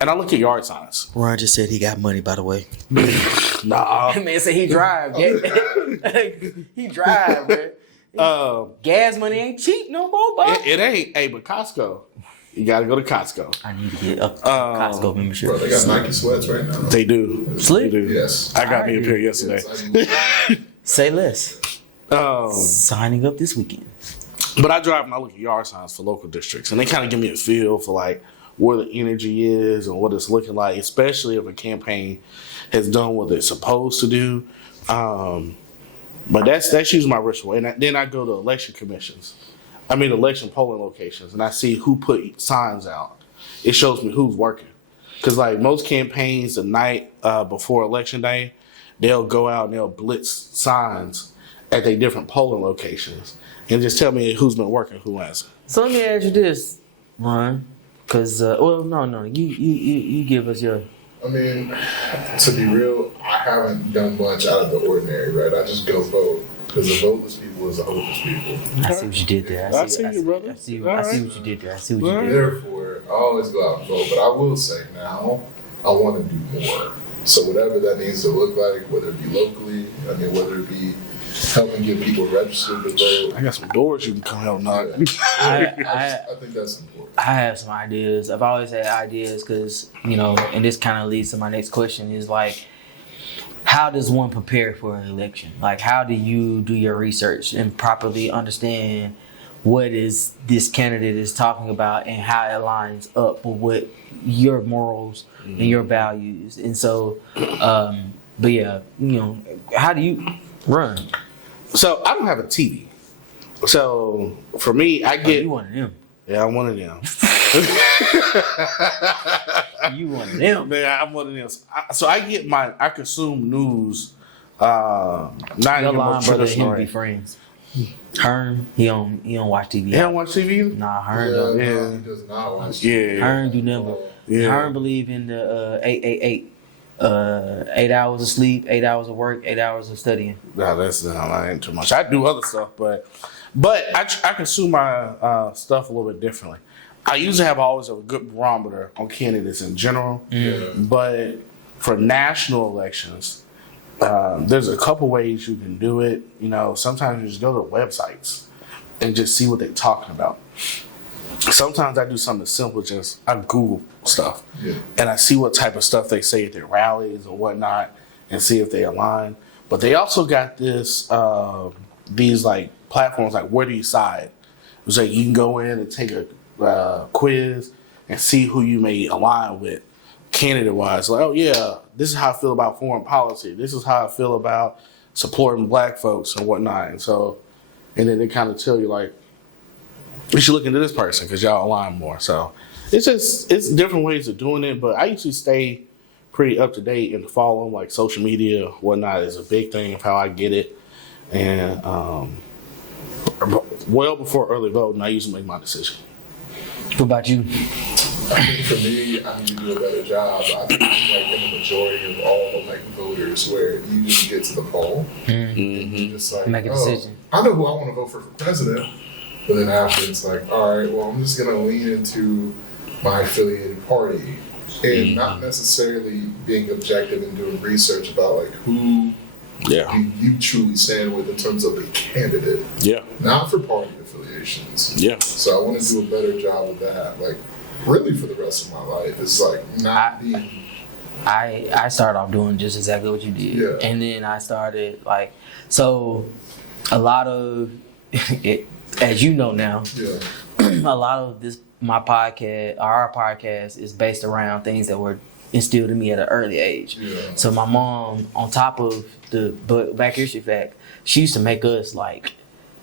and I look at yard signs. Ron just said he got money, by the way. Nah. Man said he drive. He drive, man. Gas money ain't cheap no more, bro. It ain't. Hey, but Costco, you got to go to Costco. I need to get a Costco membership. Bro, they got Nike sweats right now. They do. Sleep? They do. Yes. I got me a pair yesterday. Yes, Say less. Signing up this weekend. But I drive and I look at yard signs for local districts, and they kind of give me a feel for like where the energy is and what it's looking like, especially if a campaign has done what it's supposed to do. But that's usually my ritual. And then I go to election polling locations, and I see who put signs out. It shows me who's working. Because like most campaigns the night before election day, they'll go out and they'll blitz signs at their different polling locations. And just tell me who's been working, who hasn't. So let me ask you this, Ron, because no, you give us your. I mean, to be real, I haven't done much out of the ordinary, right? I just go vote because the voteless people is the hopeless people. I see what you did there. I see you, brother. I see what you did there. I see what you did. Therefore, I always go out and vote, but I will say now, I want to do more. So whatever that needs to look like, whether it be locally, whether it be helping get people registered to vote. I got some doors you can come help knock. I think that's important. I have some ideas. I've always had ideas because, and this kind of leads to my next question is like, how does one prepare for an election? Like, how do you do your research and properly understand what is this candidate is talking about and how it lines up with what your morals and your values? And so, but yeah, how do you run? So I don't have a TV. So for me, I get. You one of them. Yeah, I'm one of them. You one of them. Man, I'm one of them. So I consume news. Not Your in the line most brother and traditional him be way. friends. Hearn, he don't watch TV. You don't watch TV? Nah, Hearn don't. Yeah. No, he does not watch. Yeah. Hearn do never. Yeah. Hearn believe in the 888. 8 hours of sleep, 8 hours of work, 8 hours of studying. No, that's not ain't too much. I do other stuff, but I consume my stuff a little bit differently. I usually have always a good barometer on candidates in general, but for national elections, there's a couple ways you can do it. Sometimes you just go to websites and just see what they're talking about. Sometimes I do something as simple as just I Google stuff and I see what type of stuff they say at their rallies or whatnot and see if they align. But they also got this these like platforms like Where Do You Side? It's like you can go in and take a quiz and see who you may align with candidate wise. Like, oh yeah, this is how I feel about foreign policy. This is how I feel about supporting black folks and whatnot. And then they kind of tell you like, you should look into this person because y'all align more. So it's different ways of doing it, but I usually stay pretty up to date and follow like social media, whatnot is a big thing of how I get it. And well before early voting, I usually make my decision. What about you? I think for me, I need to do a better job. I think like in the majority of all like voters, where you just get to the poll and you just like Make a decision. I know who I want to vote for president, but then after it's like, all right, well, I'm just gonna lean into my affiliated party and not necessarily being objective and doing research about like who do you truly stand with in terms of a candidate, not for party affiliations. So I want to do a better job with that, like really for the rest of my life. It's like not being. I started off doing just exactly what you did, and then I started like so. A lot of it, as you know now, a lot of this my podcast, our podcast, is based around things that were instilled in me at an early age. So my mom, on top of the Black History Fact, she used to make us like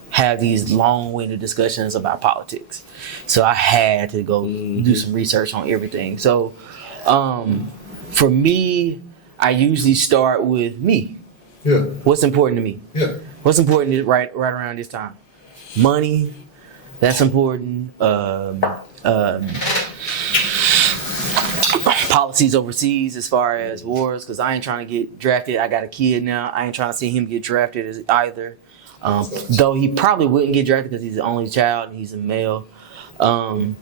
have these long-winded discussions about politics. So I had to go do some research on everything. So for me, I usually start with me. What's important to me? What's important right around this time? Money, that's important. Policies overseas as far as wars, because I ain't trying to get drafted. I got a kid now. I ain't trying to see him get drafted either. Though he probably wouldn't get drafted because he's the only child and he's a male. And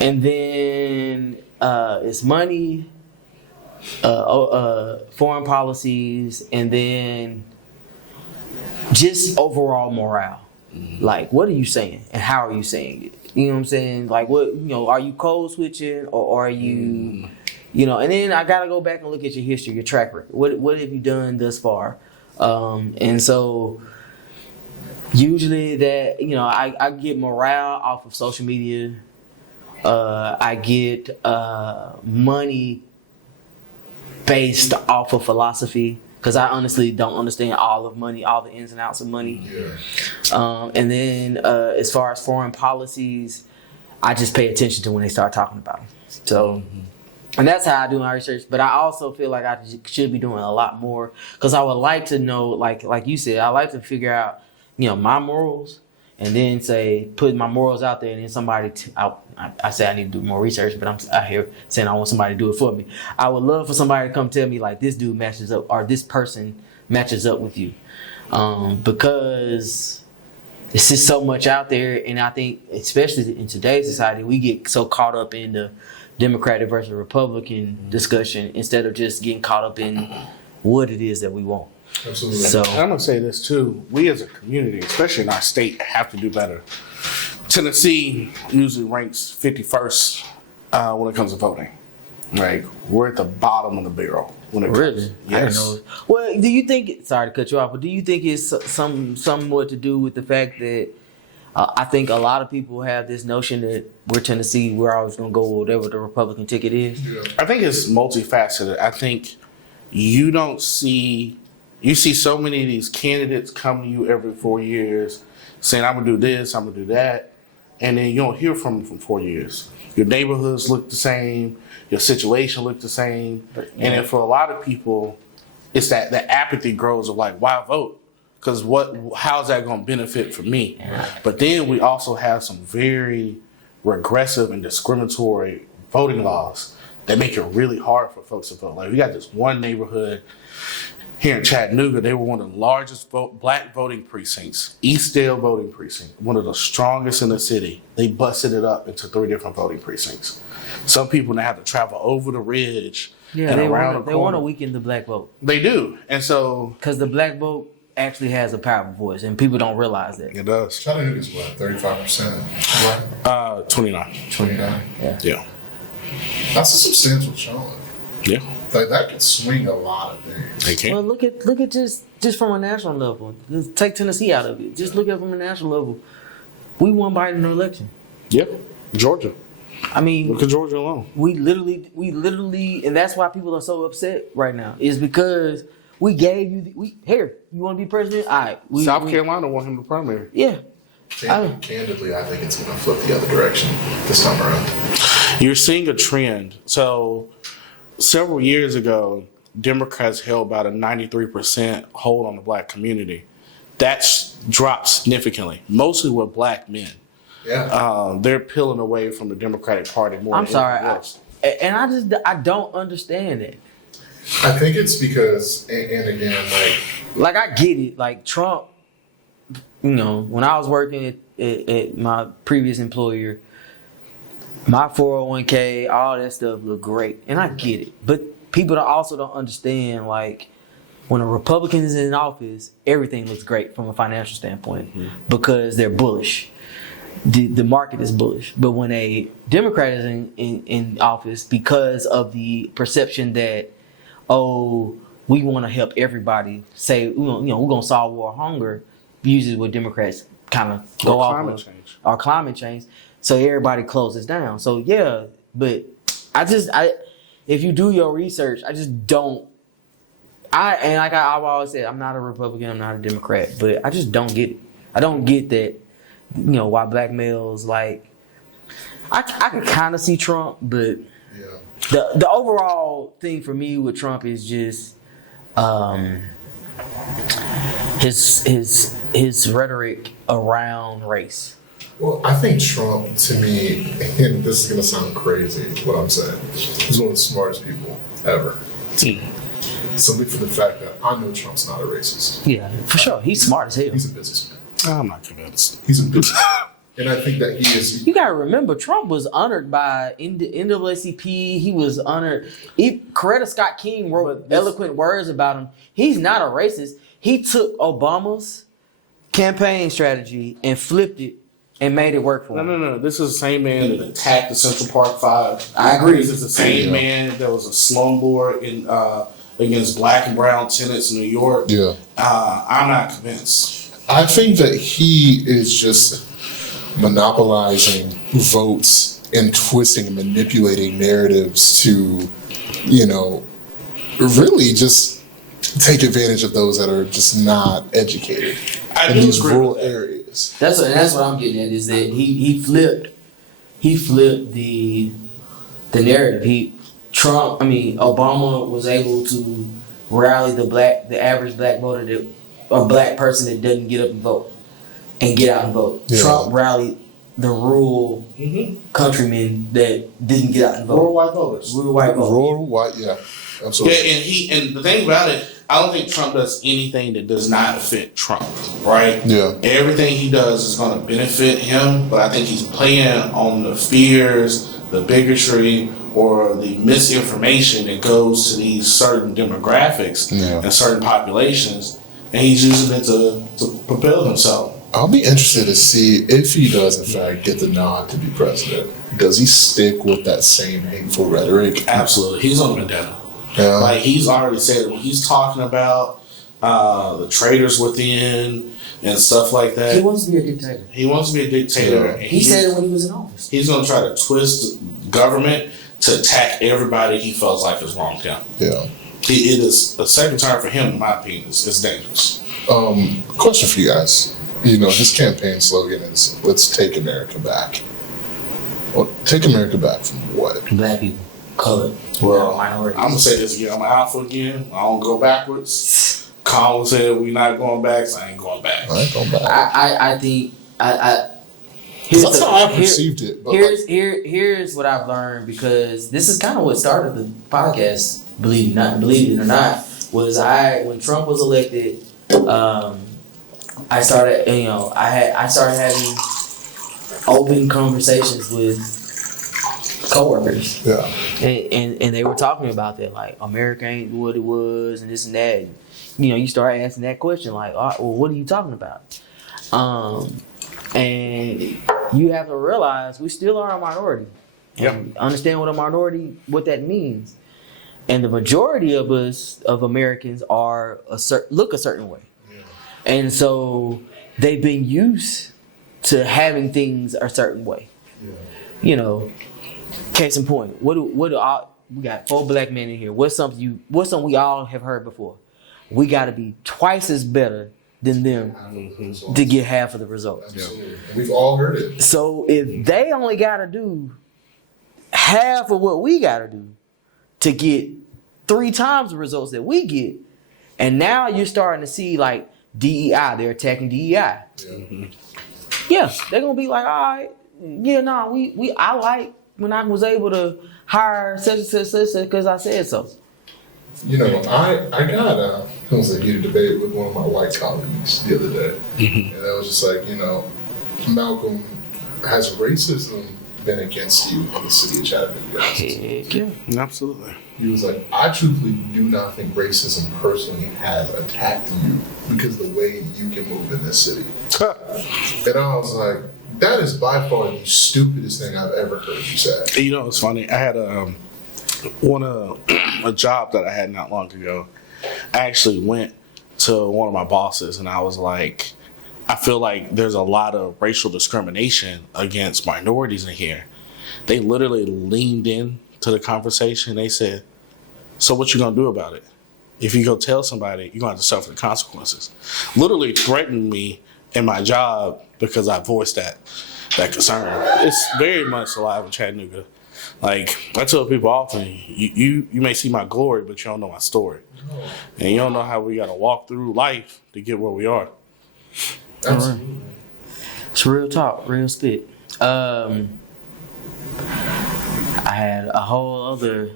then it's money, foreign policies, and then just overall morale. Like, what are you saying and how are you saying it? You know what I'm saying? Like, what, are you code switching or are you, and then I got to go back and look at your history, your track record. What have you done thus far? And so usually that, I get morale off of social media. I get money based off of philosophy, because I honestly don't understand all of money, all the ins and outs of money. And then as far as foreign policies, I just pay attention to when they start talking about them. So, and that's how I do my research. But I also feel like I should be doing a lot more, because I would like to know, like you said, I like to figure out, my morals, and then say, put my morals out there, and then somebody, I say I need to do more research, but I'm out here saying I want somebody to do it for me. I would love for somebody to come tell me, like, this dude matches up, or this person matches up with you. Because there's just so much out there, and I think, especially in today's society, we get so caught up in the Democratic versus Republican discussion instead of just getting caught up in what it is that we want. Absolutely. So I'm gonna say this too: we as a community, especially in our state, have to do better. Tennessee usually ranks 51st when it comes to voting. Like, we're at the bottom of the barrel when it comes. Really? Yes. I didn't know. Well, do you think? Sorry to cut you off, but do you think it's somewhat to do with the fact that I think a lot of people have this notion that we're Tennessee, we're always gonna go whatever the Republican ticket is? I think it's multifaceted. I think you see so many of these candidates come to you every 4 years saying, I'm gonna do this, I'm gonna do that, and then you don't hear from them for 4 years. Your neighborhoods look the same, your situation look the same, and then for a lot of people, it's that apathy grows of like, why vote? Because how's that gonna benefit for me? But then we also have some very regressive and discriminatory voting laws that make it really hard for folks to vote. Like, we got this one neighborhood here in Chattanooga, they were one of the largest black voting precincts, Eastdale voting precinct, one of the strongest in the city. They busted it up into 3 different voting precincts. Some people now have to travel over the ridge and around the corner. They want to weaken the black vote. They do. And so, because the black vote actually has a powerful voice, and people don't realize that. It does. Chattanooga's what, 35%? 29. 29. Yeah. That's a substantial showing. Yeah. Like that could swing a lot of things. They can. Well, look at just from a national level. Just take Tennessee out of it. Just look at it from a national level. We won Biden in the election. Yep. Georgia. I mean, Look at Georgia alone. we literally, and that's why people are so upset right now. Is because we gave you here. You want to be president? All right. South Carolina want him to primary. Yeah. Candidly, I think it's going to flip the other direction this time around. You're seeing a trend. So, several years ago, Democrats held about a 93% hold on the black community. That's dropped significantly, mostly with black men. Yeah. They're peeling away from the Democratic Party more. I'm than sorry, anything else. I don't understand it. I think it's because, and again, Like I get it. Like Trump, you know, when I was working at my previous employer, my 401k, all that stuff looked great, and I get it. But people also don't understand, like, when a Republican is in office, everything looks great from a financial standpoint because they're bullish. The market is bullish. But when a Democrat is in office, because of the perception that, oh, we want to help everybody, say, you know, we're going to solve world hunger, usually what Democrats kind of go off climate of. change. Or climate change. So everybody closes down. So yeah, but if you do your research, I just don't. I've always said, I'm not a Republican, I'm not a Democrat, but I just don't get it. I don't get that, you know, why black males, like, I can kind of see Trump, but yeah. the overall thing for me with Trump is just his rhetoric around race. Well, I think Trump, to me, and this is going to sound crazy, what I'm saying, is one of the smartest people ever. Simply for the fact that I know Trump's not a racist. Yeah, for sure. He's smart as hell. He's a businessman. I'm not convinced. He's a businessman. And I think that he is. You gotta remember, Trump was honored by NAACP. He was honored. Coretta Scott King wrote eloquent words about him. He's not a racist. He took Obama's campaign strategy and flipped it and made it work for him. No. This is the same man that attacked the Central Park Five. I agree. This is the same man that was a slumlord in against black and brown tenants in New York. Yeah. I'm not convinced. I think that he is just monopolizing votes and twisting and manipulating narratives to, you know, really just take advantage of those that are just not educated in these rural areas. That's what I'm getting at, is that he flipped the narrative. Obama was able to rally the average black voter, or black person that doesn't get up and vote and get out and vote. Yeah. Trump rallied the rural countrymen that didn't get out and vote. Rural white voters. Rural white, yeah, absolutely. Yeah, and the thing about it, I don't think Trump does anything that does not fit Trump, right? Yeah. Everything he does is going to benefit him, but I think he's playing on the fears, the bigotry, or the misinformation that goes to these certain demographics and certain populations, and he's using it to propel himself. I'll be interested to see if he does, in fact, get the nod to be president. Does he stick with that same hateful rhetoric? Absolutely. He's on vendetta. Yeah. Like, he's already said it when he's talking about the traitors within and stuff like that. He wants to be a dictator. He wants to be a dictator. Yeah. And He said it when he was in office. He's going to try to twist government to attack everybody he feels like is wronged him. Yeah. It is a second term for him, in my opinion. It's dangerous. Question for you guys. You know, his campaign slogan is "Let's take America back." Well, take America back from what? Black people, colored, Well, minorities. I'm going to say this again. I'm an alpha again. I don't go backwards. Colin said we're not going back, so I ain't going back. I ain't going back. I think That's how I perceived it. But here's what I've learned, because this is kind of what started the podcast. Believe it or not, was when Trump was elected. I started having open conversations with coworkers. yeah. And they were talking about that, like, America ain't what it was and this and that. you start asking that question like, all right, well, what are you talking about? And you have to realize we still are a minority. And understand what that means. And the majority of us, of Americans, are look a certain way. Yeah. And so they've been used to having things a certain way. Yeah. Case in point, we got 4 black men in here. What's something we all have heard before? We got to be twice as better than them to get half of the results. Absolutely. Yeah. We've all heard it. So if they only got to do half of what we got to do to get 3 times the results that we get, and now you're starting to see like DEI, they're attacking DEI. Yeah, they're gonna be like, all right, I like when I was able to hire such and such because I said so. I got a heated debate with one of my white colleagues the other day, and I was just like, Malcolm, has racism been against you in the city of Chattanooga? Heck yeah, absolutely. He was like, I truthfully do not think racism personally has attacked you because of the way you can move in this city. And I was like, that is by far the stupidest thing I've ever heard you say. It's funny. I had a job that I had not long ago. I actually went to one of my bosses and I was like, I feel like there's a lot of racial discrimination against minorities in here. They literally leaned in to the conversation. They said, so what you gonna do about it? If you go tell somebody, you're gonna have to suffer the consequences. Literally threatened me in my job because I voiced that concern. It's very much alive in Chattanooga. Like, I tell people often, you may see my glory, but you don't know my story. And you don't know how we gotta walk through life to get where we are. Absolutely. It's real talk, real spit. I had a whole other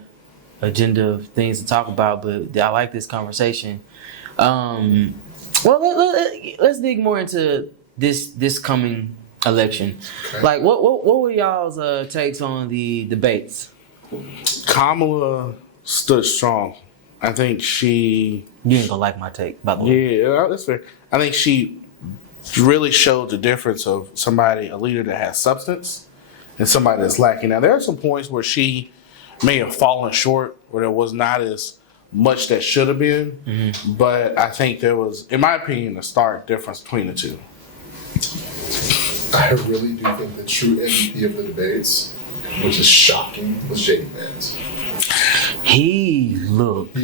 agenda of things to talk about, but I like this conversation. Let's dig more into this coming election. Okay. Like, what were y'all's takes on the debates? Kamala stood strong. I think she... You ain't gonna like my take, by the way. Yeah, that's fair. I think she really showed the difference of a leader that has substance and somebody that's lacking. Now, there are some points where she may have fallen short, where there was not as much that should have been, but I think there was, in my opinion, a stark difference between the two. I really do think the true MVP of the debates, which is shocking, was J.D. Vance. He looked.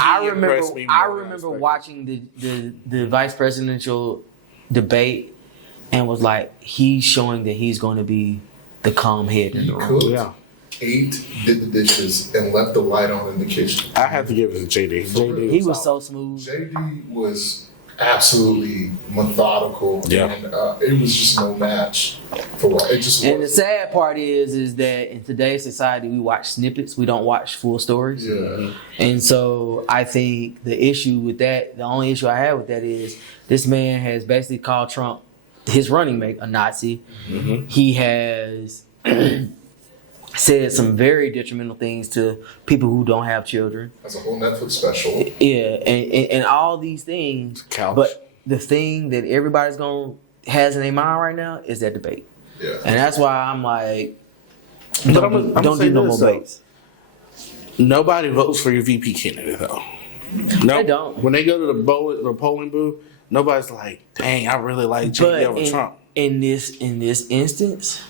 I remember watching the vice presidential debate and was like, he's showing that he's going to be the calm head in the room. Yeah. Ate, did the dishes, and left the light on in the kitchen. I have to give it to JD. He was so smooth. JD was absolutely methodical. Yeah. And it was just no match for what it just was. And the sad part is that in today's society, we watch snippets. We don't watch full stories. Yeah. And so I think the only issue I have with that is this man has basically called Trump, his running mate, a Nazi. Mm-hmm. He has said some very detrimental things to people who don't have children. That's a whole Netflix special. Yeah, and all these things. Couch. But the thing that everybody's has in their mind right now is that debate. Yeah. And that's why I'm like, don't do no more debates. Nobody votes for your VP candidate though. No, they don't. When they go to the polling booth, nobody's like, dang, I really like JD over Trump. In this instance,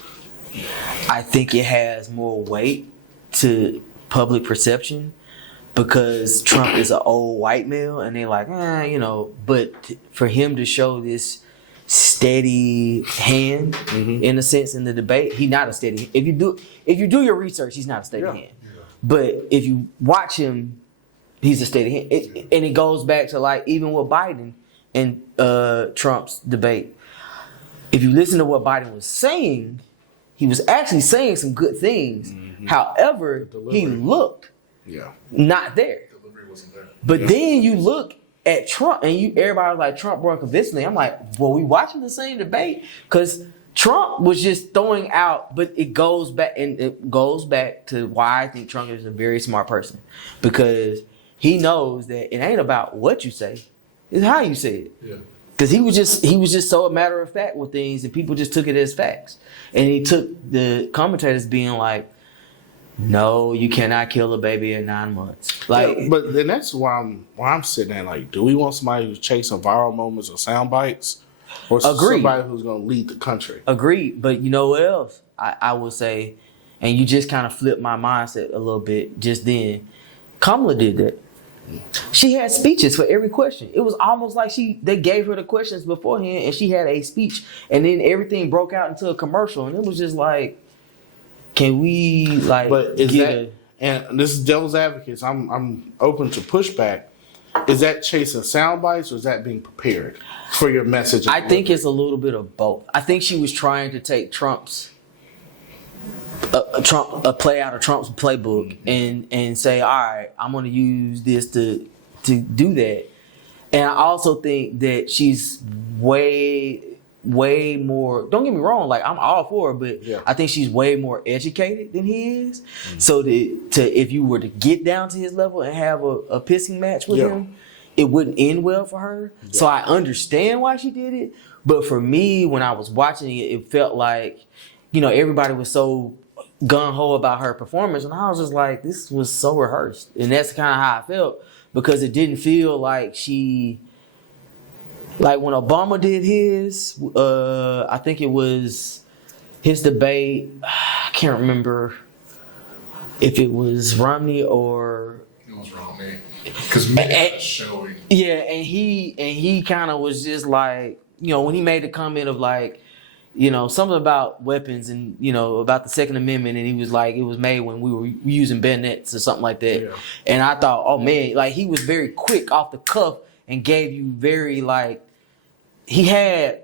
I think it has more weight to public perception because Trump is an old white male and they're like, but for him to show this steady hand, in a sense, in the debate, he's not a steady. If you do your research, he's not a steady hand. Yeah. But if you watch him, he's a steady hand. And it goes back to like even with Biden and Trump's debate. If you listen to what Biden was saying, he was actually saying some good things. Mm-hmm. However, he looked not there. Delivery wasn't there. But then you look at Trump, and everybody was like, Trump won convincingly. I'm like, well, we watching the same debate? Because Trump was just throwing out, but it goes back to why I think Trump is a very smart person. Because he knows that it ain't about what you say, it's how you say it. Yeah. Because he was just so matter of fact with things, and people just took it as facts. And he took the commentators being like, "No, you cannot kill a baby at 9 months." Like, Yeah, but then that's why I'm sitting there like, do we want somebody who's chasing viral moments or sound bites, or Agreed. somebody who's going to lead the country? agreed. But you know what else? I would say, and you just kind of flipped my mindset a little bit just then. Kamala did that. She had speeches for every question. It was almost like they gave her the questions beforehand, and she had a speech, and then everything broke out into a commercial, and it was just like, can we like? But is get that, and this is devil's advocate, so I'm open to pushback. Is that chasing sound bites, or is that being prepared for your message? I think it's a little bit of both. I think she was trying to take Trump's a play out of Trump's playbook and say, all right, I'm going to use this to do that. And I also think that she's way more. Don't get me wrong, like I'm all for her, but Yeah. I think she's way more educated than he is. So if you were to get down to his level and have a pissing match with Yeah. him, it wouldn't end well for her. So I understand why she did it, but for me, when I was watching it, it felt like, everybody was so gung-ho about her performance, and I was just like, this was so rehearsed. And that's kind of how I felt, because it didn't feel like she, like when Obama did his, I think it was his debate, I can't remember if it was Romney or It was Romney. Because Mitt had a showing. yeah, and he kind of was just like, when he made the comment of like, something about weapons and, about the Second Amendment, and he was like, it was made when we were using bayonets or something like that. Yeah. And I thought, oh man, like he was very quick off the cuff and gave you very like, he had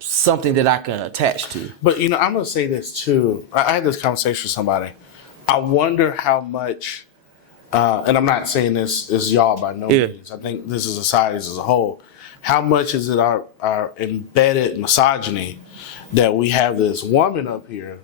something that I can attach to. But I'm going to say this too. I had this conversation with somebody. I wonder how much, and I'm not saying this is y'all by no Yeah. means. I think this is society as a whole. How much is it our embedded misogyny that we have this woman up here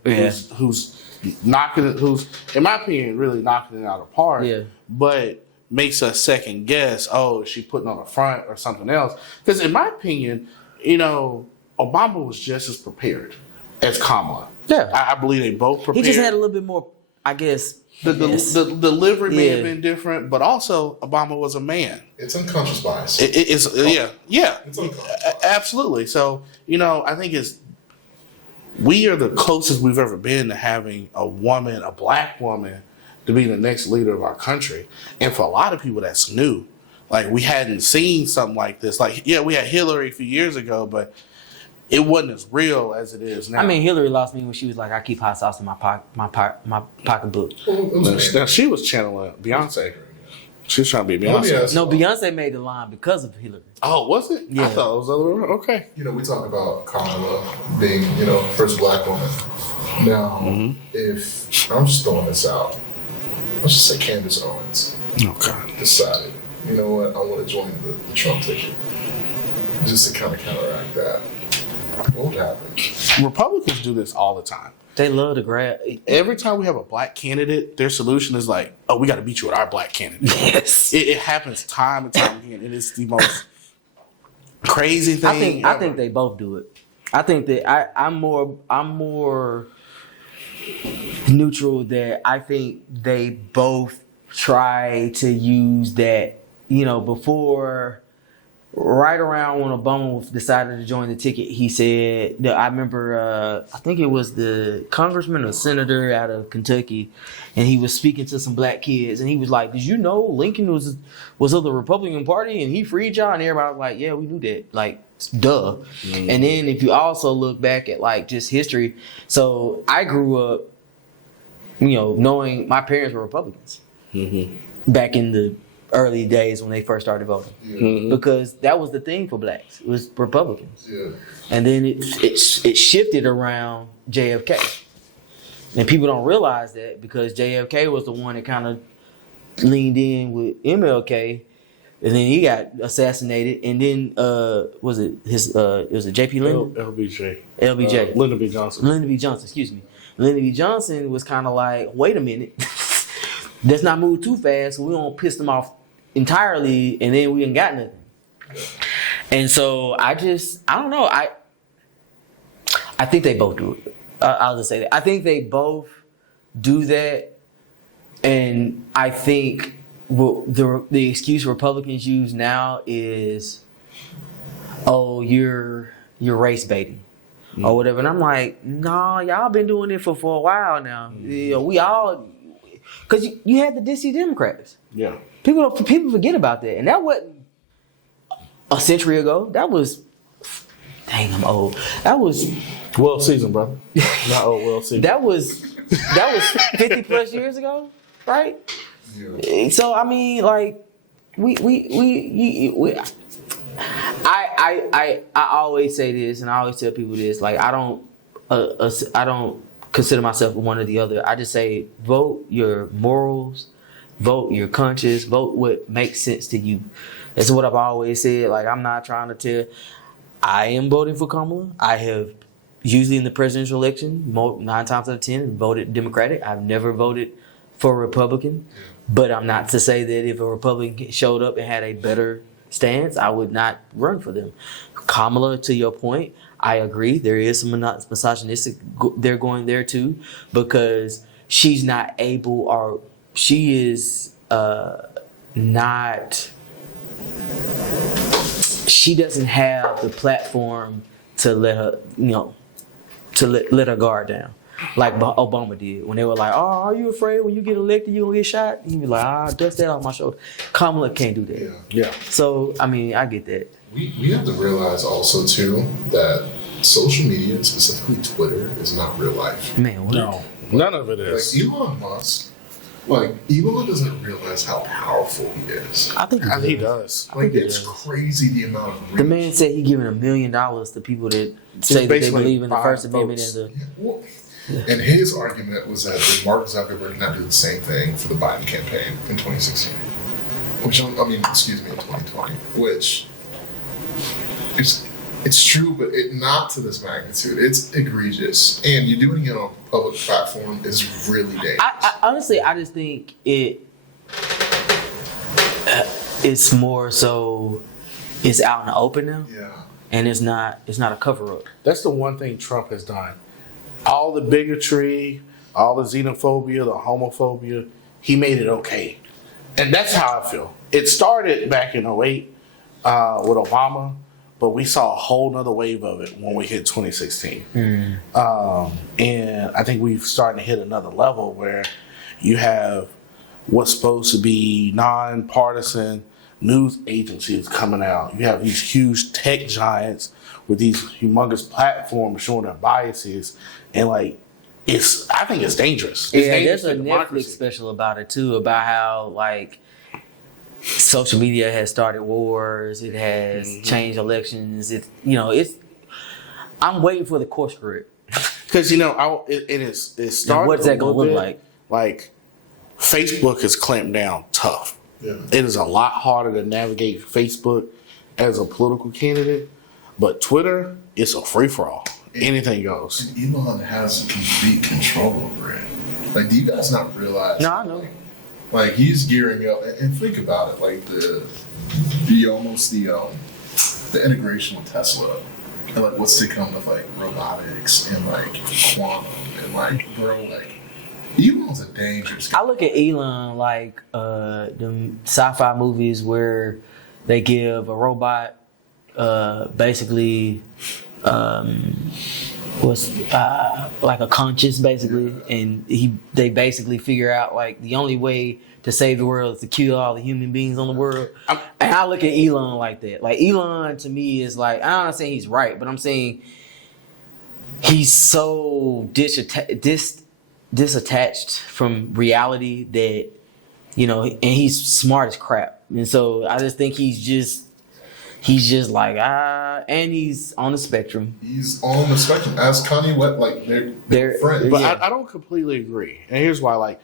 who's in my opinion really knocking it out of the park, but makes us second guess, is she putting on a front or something else? Because in my opinion, Obama was just as prepared as Kamala. Yeah. I believe they both prepared. He just had a little bit more, I guess. the delivery may have been different, but also Obama was a man. It's unconscious bias. It's It's unconscious. absolutely. So I think we are the closest we've ever been to having a black woman, to be the next leader of our country. And for a lot of people, that's new. Like, we hadn't seen something like this. Like, we had Hillary a few years ago, but it wasn't as real as it is now. I mean, Hillary lost me when she was like, I keep hot sauce in my pocketbook. Now, she was channeling Beyonce. She was trying to be Let me Beyonce. ask- No, Beyonce made the line because of Hillary. Oh, was it? Yeah. I thought it was the other way. Okay. We talk about Kamala being, first black woman. Now, if I'm just throwing this out, let's just say Candace Owens Okay. decided, you know what, I want to join the Trump ticket, just to kind of counteract that. What would happen? Republicans do this all the time. They love to grab. Every time we have a black candidate, their solution is like, "Oh, we got to beat you with our black candidate." Yes. It happens time and time again. It is the most crazy thing. I think they both do it. I think that I'm more neutral. That I think they both try to use that. Before. Right around when Obama decided to join the ticket, he said, I remember, I think it was the congressman or senator out of Kentucky, and he was speaking to some black kids, and he was like, did you know Lincoln was of the Republican Party, and he freed y'all? And everybody was like, yeah, we knew that. Like, duh. Mm-hmm. And then if you also look back at, like, just history, so I grew up, knowing my parents were Republicans back in the early days when they first started voting, because that was the thing for blacks. It was Republicans, and then it shifted around JFK, and people don't realize that because JFK was the one that kind of leaned in with MLK, and then he got assassinated, and then was it JP Lyndon? LBJ. Lyndon B. Johnson. Lyndon B. Johnson, excuse me. Lyndon B. Johnson was kind of like, wait a minute, let's not move too fast so we don't piss them off entirely, and then we ain't got nothing. And so I don't know. I think they both do it. I'll just say that. I think they both do that, and I think the excuse Republicans use now is, oh, you're race baiting. Or whatever, and I'm like, no, y'all been doing it for a while now. You know, we all, because you had the DC Democrats. Yeah. People forget about that, and that wasn't a century ago. That was, dang, I'm old. That was Well seasoned, brother. Not old, well seasoned. that was 50 plus years ago, right? Yeah. So I mean, like, we I always say this, and I always tell people this. Like, I don't consider myself one or the other. I just say vote your morals, vote your conscience, vote what makes sense to you. That's what I've always said. Like, I'm not trying to tell. I am voting for Kamala. I have usually in the presidential election 9 times out of 10 voted Democratic. I've never voted for a Republican, but I'm not to say that if a Republican showed up and had a better stance, I would not run for them. Kamala, to your point, I agree. There is some misogynistic. They're going there too, because she's not able, or she is not. She doesn't have the platform to let her, to let her guard down, like Obama did when they were like, "Oh, are you afraid when you get elected you gonna get shot?" He'd be like, dust that off my shoulder. Kamala can't do that. Yeah. So I mean, I get that. We have to realize also too that social media, specifically Twitter, is not real life. Man, what? No, none of it is. Like Elon Musk, Elon doesn't realize how powerful he is. I think He does. Like, it's crazy the amount of reach. the man said he giving $1 million to people that say that they basically believe in the buying First Amendment votes. and the. Well, and his argument was that did Mark Zuckerberg not do the same thing for the Biden campaign in 2016? In 2020, which it's true, but not to this magnitude. It's egregious, and you doing it on a public platform is really dangerous. I honestly, I just think it's more so it's out in the open now, Yeah. and it's not a cover up. That's the one thing Trump has done. All the bigotry, all the xenophobia, the homophobia, he made it okay. And that's how I feel. It started back in 2008 with Obama, but we saw a whole nother wave of it when we hit 2016. And I think we've started to hit another level where you have what's supposed to be nonpartisan news agencies coming out. You have these huge tech giants with these humongous platforms showing their biases, and I think it's dangerous. It's dangerous there's a to Netflix democracy. special about it too, about how social media has started wars. It has changed elections. I'm waiting for the course correct. Because it started. What's that gonna look like? Like, Facebook has clamped down tough. Yeah. It is a lot harder to navigate Facebook as a political candidate, but Twitter, it's a free for all. Anything goes. And Elon has complete control over it. Like, do you guys not realize? No, I know. Like, he's gearing up, and think about it. Like the integration with Tesla, and what's to come with robotics and quantum and Elon's a dangerous guy. I look at Elon like them sci-fi movies where they give a robot basically like a conscience basically, and they basically figure out the only way to save the world is to kill all the human beings on the world. And I look at Elon like that. Like, Elon to me is I'm not saying he's right, but I'm saying he's so disattached from reality that, and he's smart as crap. And so I just think he's just and he's on the spectrum. He's on the spectrum. As Kanye West, they're friends. But Yeah. I don't completely agree. And here's why.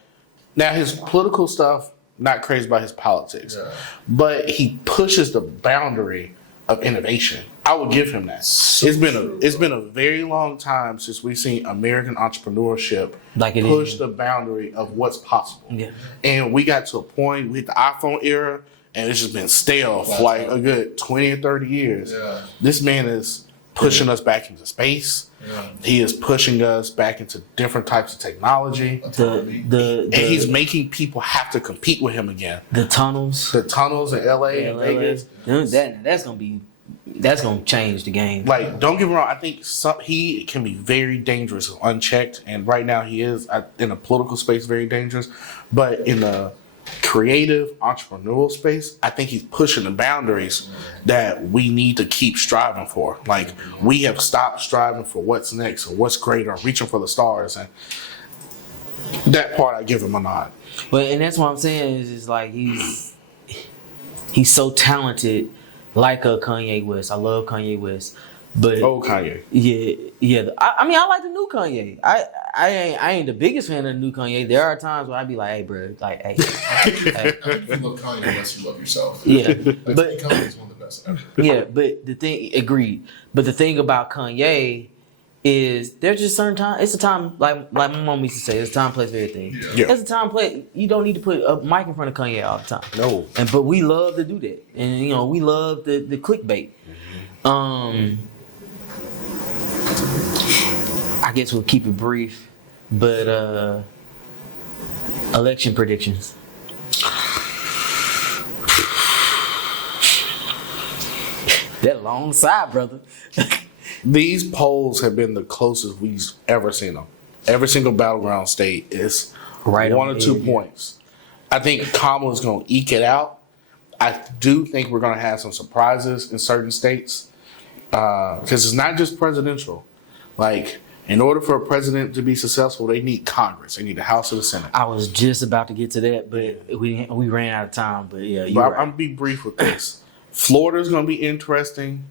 Now his political stuff, not crazy about his politics, Yeah. but he pushes the boundary of innovation. I would give him that. It's been a very long time since we've seen American entrepreneurship push the boundary of what's possible. Yeah. And we got to a point with the iPhone era, and it's just been stale for like a good 20 or 30 years. Yeah. This man is pushing us back into space. Yeah. He is pushing us back into different types of technology. And he's making people have to compete with him again. The tunnels. The tunnels in LA and Vegas. That's gonna change the game. Like, don't get me wrong. I think he can be very dangerous, unchecked, and right now he is in a political space very dangerous. But in the creative, entrepreneurial space, I think he's pushing the boundaries that we need to keep striving for. Like, we have stopped striving for what's next or what's great or reaching for the stars, and that part I give him a nod. But and that's what I'm saying is like he's so talented. Like a Kanye West. I love Kanye West. But Kanye. Yeah. I mean, I like the new Kanye. I ain't the biggest fan of the new Kanye. There are times where I be like, hey, bro, like, hey. I think if you love Kanye unless you love yourself. Yeah. But Kanye's one of the best ever. Yeah, but the thing, agreed. But the thing about Kanye is there's just certain time. It's a time, like my mom used to say, it's a time, place for everything. Yeah. There's a time, place. You don't need to put a mic in front of Kanye all the time. No. But we love to do that, and we love the clickbait. I guess we'll keep it brief, but election predictions. That long side, brother. These polls have been the closest we've ever seen them. Every single battleground state is Right one on or the 2 edge. points. I think Kamala's going to eke it out. I do think we're going to have some surprises in certain states because it's not just presidential. Like, in order for a president to be successful, they need Congress. They need the House or the Senate. I was just about to get to that, but we ran out of time. But yeah, But you're I'm right. going to be brief with this. Florida's going to be interesting.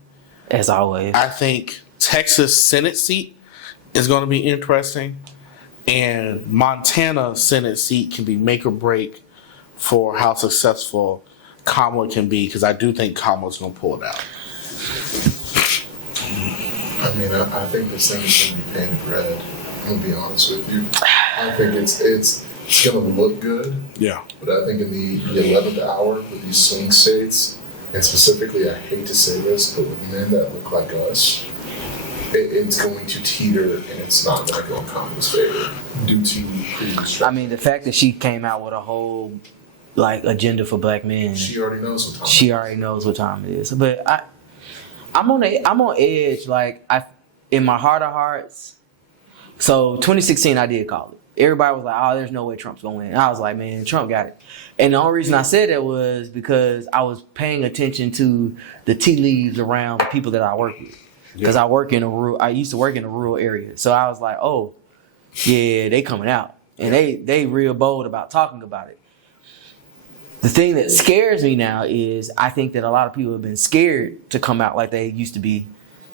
As always. I think Texas Senate seat is going to be interesting. And Montana Senate seat can be make or break for how successful Kamala can be, because I do think Kamala's going to pull it out. I mean, I think this thing is going to be painted red. I'm going to be honest with you. I think it's going to look good, Yeah. but I think in the 11th hour with these swing states, and specifically, I hate to say this, but with men that look like us, it's going to teeter, and it's not going to go in Kamala's favor due to previous. I mean, the fact that she came out with a whole agenda for black men. She already knows what time. She already knows what time it is. But I'm on edge. Like, in my heart of hearts. So 2016, I did call it. Everybody was like, "Oh, there's no way Trump's gonna win." I was like, "Man, Trump got it." And the only reason I said that was because I was paying attention to the tea leaves around the people that I work with. Because I used to work in a rural area, so I was like, "Oh, yeah, they coming out, and they real bold about talking about it." The thing that scares me now is I think that a lot of people have been scared to come out like they used to be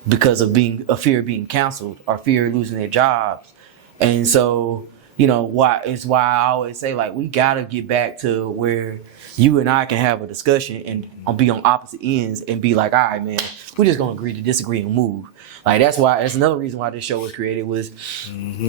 because of a fear of being canceled or fear of losing their jobs. And so, why I always say, like, we gotta get back to where you and I can have a discussion and be on opposite ends and be like, all right, man, we're just gonna agree to disagree and move. Like, that's another reason why this show was created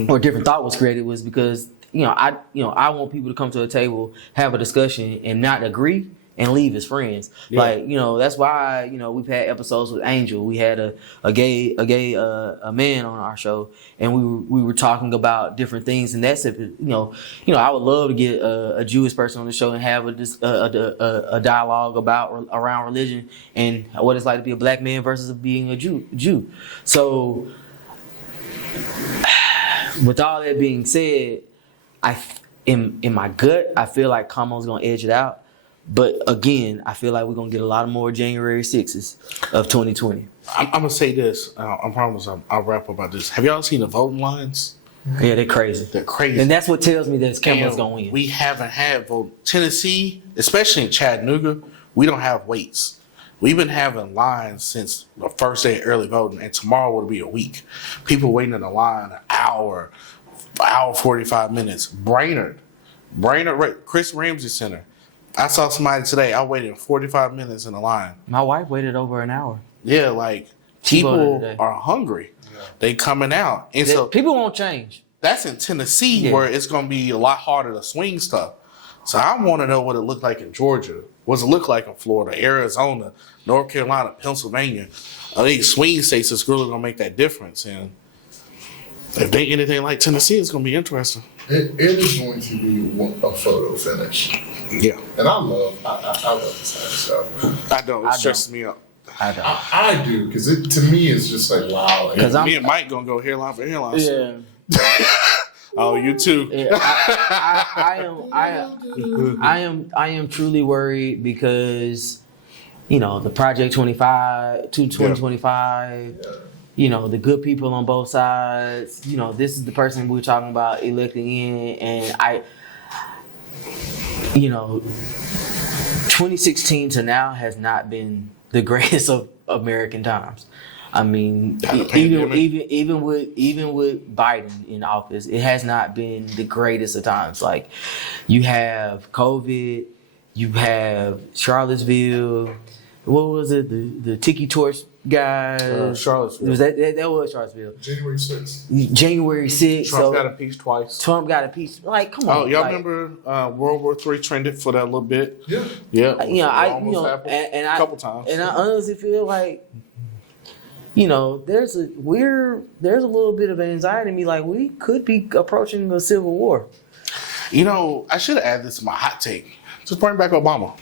or Different Thought was created was because I want people to come to a table, have a discussion, and not agree and leave as friends. Yeah. Like, that's why we've had episodes with Angel. We had a gay man on our show, and we were talking about different things. And that's if I would love to get a Jewish person on the show and have a dialogue around religion and what it's like to be a black man versus being a Jew. So, with all that being said, in my gut, I feel like Kamala's gonna edge it out. But again, I feel like we're gonna get a lot more January 6th of 2020. I'm gonna say this. I promise I'll wrap up about this. Have y'all seen the voting lines? Yeah, they're crazy. They're crazy. And that's what tells me that Kamala's And gonna win. We haven't had vote. Tennessee, especially in Chattanooga, we don't have waits. We've been having lines since the first day of early voting, and tomorrow will be a week. People waiting in the line an hour 45 minutes. Brainerd, Chris Ramsey Center. I saw somebody today. I waited 45 minutes in the line. My wife waited over an hour. Yeah, like She voted people today. are hungry. They coming out, and so People won't change. that's in Tennessee Yeah. where it's going to be a lot harder to swing stuff. So I want to know what it looked like in Georgia what's it look like in Florida, Arizona, North Carolina, Pennsylvania. I think swing states is really going to make that difference. And if they anything like Tennessee, it's going to be interesting. It is going to be a photo finish. Yeah. And I love this kind of stuff. I don't. It stresses me out. I don't. I do, because it to me is just like, wow. Like, 'Cause Me and Mike going to go hairline for hairline. Yeah. Oh, you too. Yeah, I am truly worried because, you know, the Project 2025, Yeah. you know, the good people on both sides, you know, this is the person we're talking about electing in, and you know, 2016 to now has not been the greatest of American times. I mean, even with Biden in office, it has not been the greatest of times. Like, you have COVID, you have Charlottesville. What was it? The Tiki Torch guys. Charlottesville. Was that was Charlottesville? January 6th. January 6th. Trump got impeached twice. Trump got impeached. Like, come on. Oh, y'all like, remember World War III trended for that little bit? Yeah. Yeah. You know, A couple times. And I honestly feel like, you know, there's a little bit of anxiety in me. Like, we could be approaching a civil war. You know, I should have added this to my hot take. Just bring back Obama.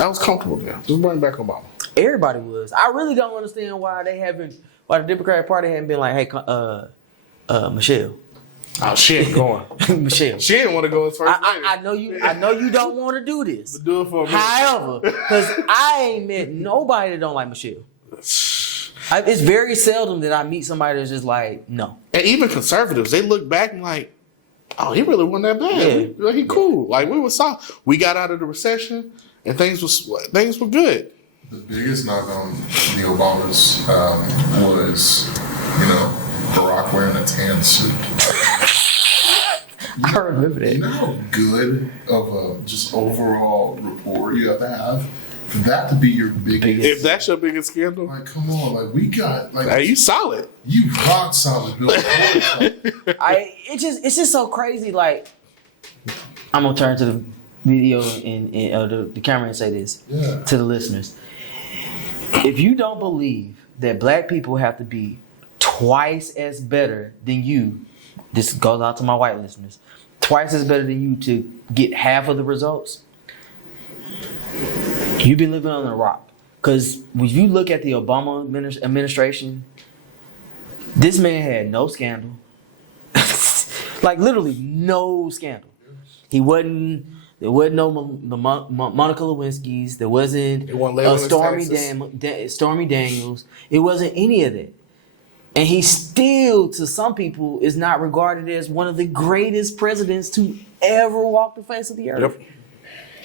I was comfortable there. Just bring back Obama. Everybody was. I really don't understand why the Democratic Party hadn't been like, hey, Michelle. Oh, she ain't going. Michelle. She didn't want to go as first lady. I know you don't want to do this. But do it for a minute. However, because I ain't met nobody that don't like Michelle. It's very seldom that I meet somebody that's just like, no. And even conservatives, they look back and like, oh, he really wasn't that bad. Yeah. He cool. Like, we were solid. We got out of the recession and things were good. The biggest knock on the Obamas was, you know, Barack wearing a tan suit. I remember that. You know how good of a just overall rapport you have to have for that to be your biggest. If that's your biggest scandal, Like, come on, like we got like hey, you solid. you rock solid, Bill. It's just so crazy. Like, I'm gonna turn to the video and the camera and say this to the listeners. If you don't believe that black people have to be twice as better than you, this goes out to my white listeners, twice as better than you to get half of the results, you've been living on a rock. Because when you look at the Obama administration, this man had no scandal. Like, literally no scandal. There wasn't no Monica Lewinsky's. There wasn't Stormy Daniels. It wasn't any of that. And he still, to some people, is not regarded as one of the greatest presidents to ever walk the face of the earth.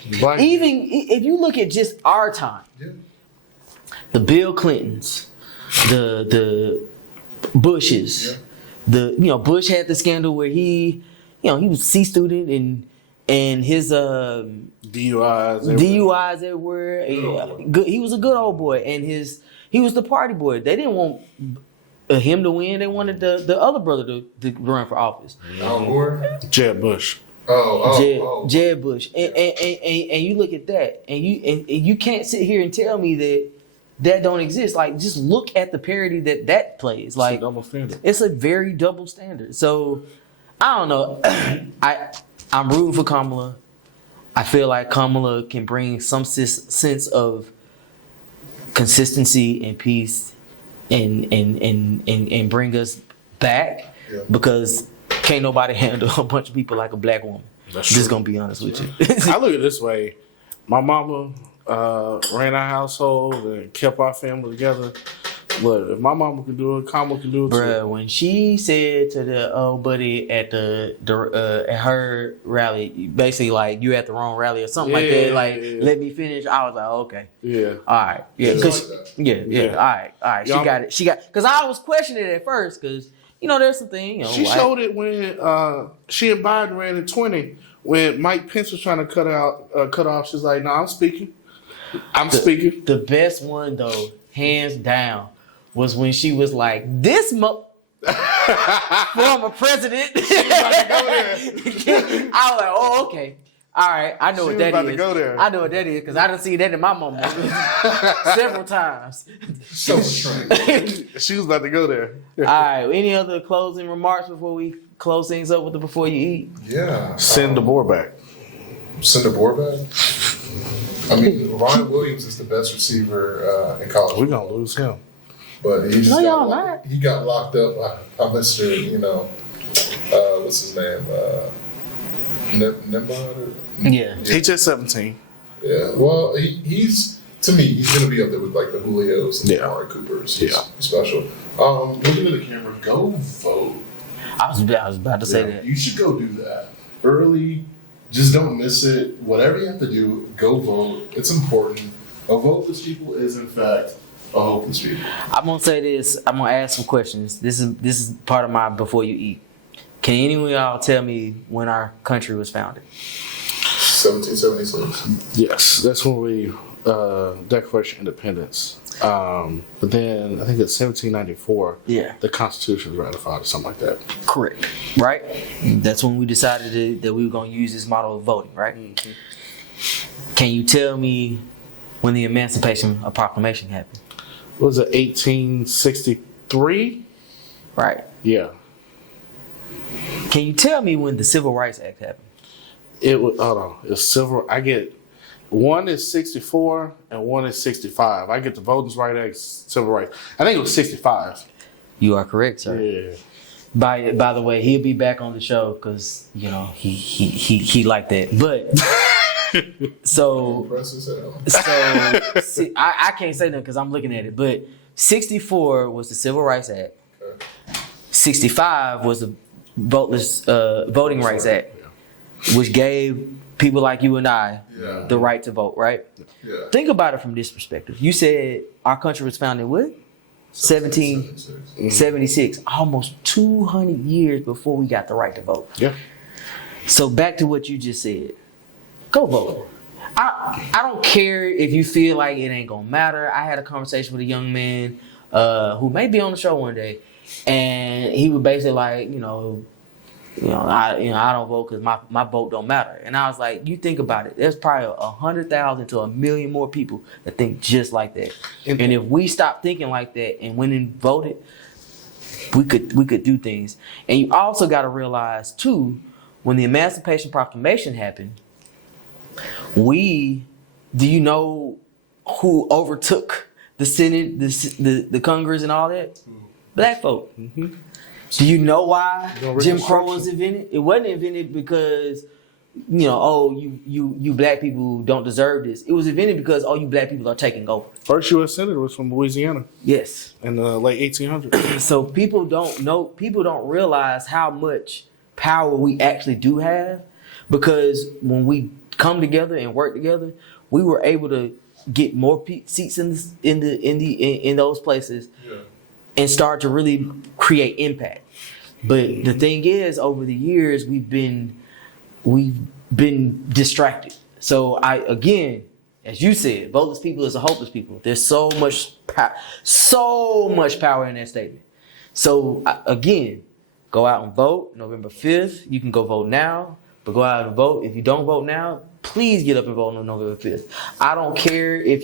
Yep. Even if you look at just our time, the Bill Clintons, the Bushes, Bush had the scandal where he was a C student and his DUIs everywhere. He was a good old boy, and he was the party boy. They didn't want him to win. They wanted the other brother to run for office. Al Gore? Jeb Bush. Jeb Bush. And you look at that, and you can't sit here and tell me that don't exist. Like, just look at the parody that plays. Like, it's a very double standard. So I don't know. I'm rooting for Kamala. I feel like Kamala can bring some sense of consistency and peace and bring us back, because can't nobody handle a bunch of people like a black woman. That's Just true. gonna be honest with you. I look at it this way. My mama ran our household and kept our family together. Look, if my mama can do it, Kamala can do it Bruh, too. when she said to the old buddy at at her rally, basically like, you at the wrong rally or something like that, like, let me finish. I was like, okay, Yeah. all right, yeah, cause all right, she Y'all- got it, because I was questioning it at first, because there's some thing, She showed it when she and Biden ran in 20, when Mike Pence was trying to cut off. She's like, "No, I'm speaking. speaking." The best one though, hands down, was when she was like, "This former president." I was like, "Oh, okay." All right, I know She what was that about to is. go there. I know what that is because I done seen that in my mama several times. So strange. She was about to go there. All right, any other closing remarks before we close things up with the before you eat? Yeah. Send the board back. Send the board back. I mean, Ryan Williams is the best receiver in college. We're gonna lose him. But he just No, got y'all locked, not. he got locked up by Mr. What's his name? Nimbod? Yeah. He's just 17. Yeah. Well, he's to me, he's gonna be up there with like the Julios and the Yeah. Amari Coopers. He's Yeah. special. Looking at the camera, go vote. I was about to say that. You should go do that early. Just don't miss it. Whatever you have to do, go vote. It's important. A voteless people is in fact a hopeless people. I'm gonna say this. I'm gonna ask some questions. This is part of my before you eat. Can anyone of y'all tell me when our country was founded? 1776. Yes, that's when we Declaration of Independence. But then I think it's 1794. Yeah. The Constitution was ratified or something like that. Correct. Right? That's when we decided that we were gonna use this model of voting, right? Mm-hmm. Can you tell me when the Emancipation Proclamation happened? What was it, 1863? Right. Yeah. Can you tell me when the Civil Rights Act happened? It was, hold on, it's civil. I get one is 64 and one is 65. I get the Voting Rights Act, Civil Rights. I think it was 65. You are correct, sir. Yeah. By the way, he'll be back on the show because he liked that. But so Press as hell. see, I can't say that because I'm looking at it. But 64 was the Civil Rights Act. Okay. 65 was the Voting Rights Act, which gave people like you and I Yeah. the right to vote, right? Yeah. Think about it from this perspective. You said our country was founded what? 1776. Almost 200 years before we got the right to vote. Yeah. So back to what you just said. Go vote. I don't care if you feel like it ain't gonna matter. I had a conversation with a young man who may be on the show one day, and he was basically like, I don't vote because my vote don't matter. And I was like, you think about it. There's probably 100,000 to 1 million more people that think just like that. And if we stopped thinking like that and went and voted, we could do things. And you also got to realize too, when the Emancipation Proclamation happened, do you know who overtook the Senate, the Congress, and all that? Black folk. Mm-hmm. Do you know why Jim Crow Reconstruction. was invented? It wasn't invented because, you black people don't deserve this. It was invented because you black people are taking over. First U.S. Senator was from Louisiana Yes. in the late 1800s. So people don't realize how much power we actually do have, because when we come together and work together, we were able to get more seats in those places. Yeah. And start to really create impact. But the thing is, over the years, we've been distracted. So again, as you said, voteless people is a hopeless people. There's so much power in that statement. So again, go out and vote November 5th. You can go vote now, but go out and vote. If you don't vote now, please get up and vote on November 5th. I don't care if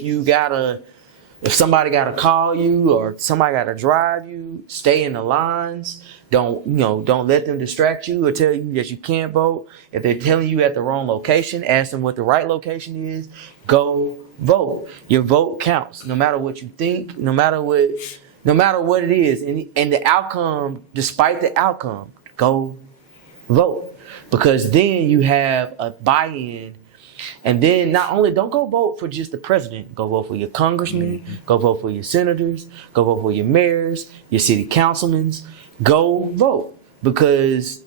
somebody got to call you or somebody got to drive you, stay in the lines. Don't let them distract you or tell you that you can't vote. If they're telling you at the wrong location, ask them what the right location is. Go vote. Your vote counts, no matter what you think, no matter what it is. And the outcome, despite the outcome, go vote. Because then you have a buy-in. And then not only don't go vote for just the president, go vote for your congressmen, go vote for your senators, go vote for your mayors, your city councilmen. Go vote. Because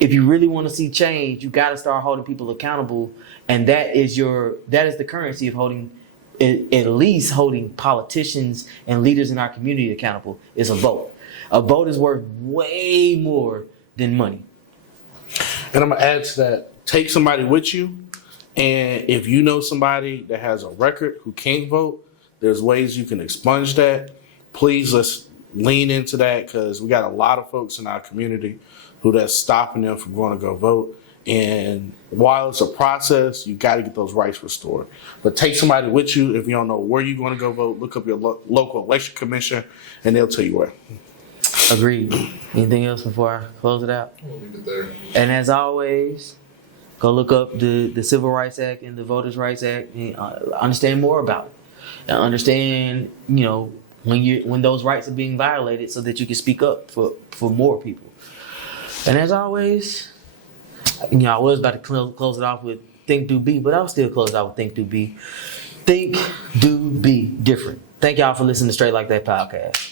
if you really want to see change, you got to start holding people accountable. And that is the currency of at least holding politicians and leaders in our community accountable is a vote. A vote is worth way more than money. And I'm going to add to that, take somebody with you. And if you know somebody that has a record who can't vote, there's ways you can expunge that. Please, let's lean into that, because we got a lot of folks in our community who that's stopping them from going to go vote. And while it's a process, you got to get those rights restored. But take somebody with you if you don't know where you're going to go vote. Look up your local election commission, and they'll tell you where. Agreed. Anything else before I close it out? We'll leave it there. And as always, go look up the Civil Rights Act and the Voters' Rights Act and understand more about it. And understand, when those rights are being violated so that you can speak up for more people. And as always, I was about to close it off with think, do, be, but I'll still close it out with think, do, be. Think, do, be different. Thank y'all for listening to Straight Like That podcast.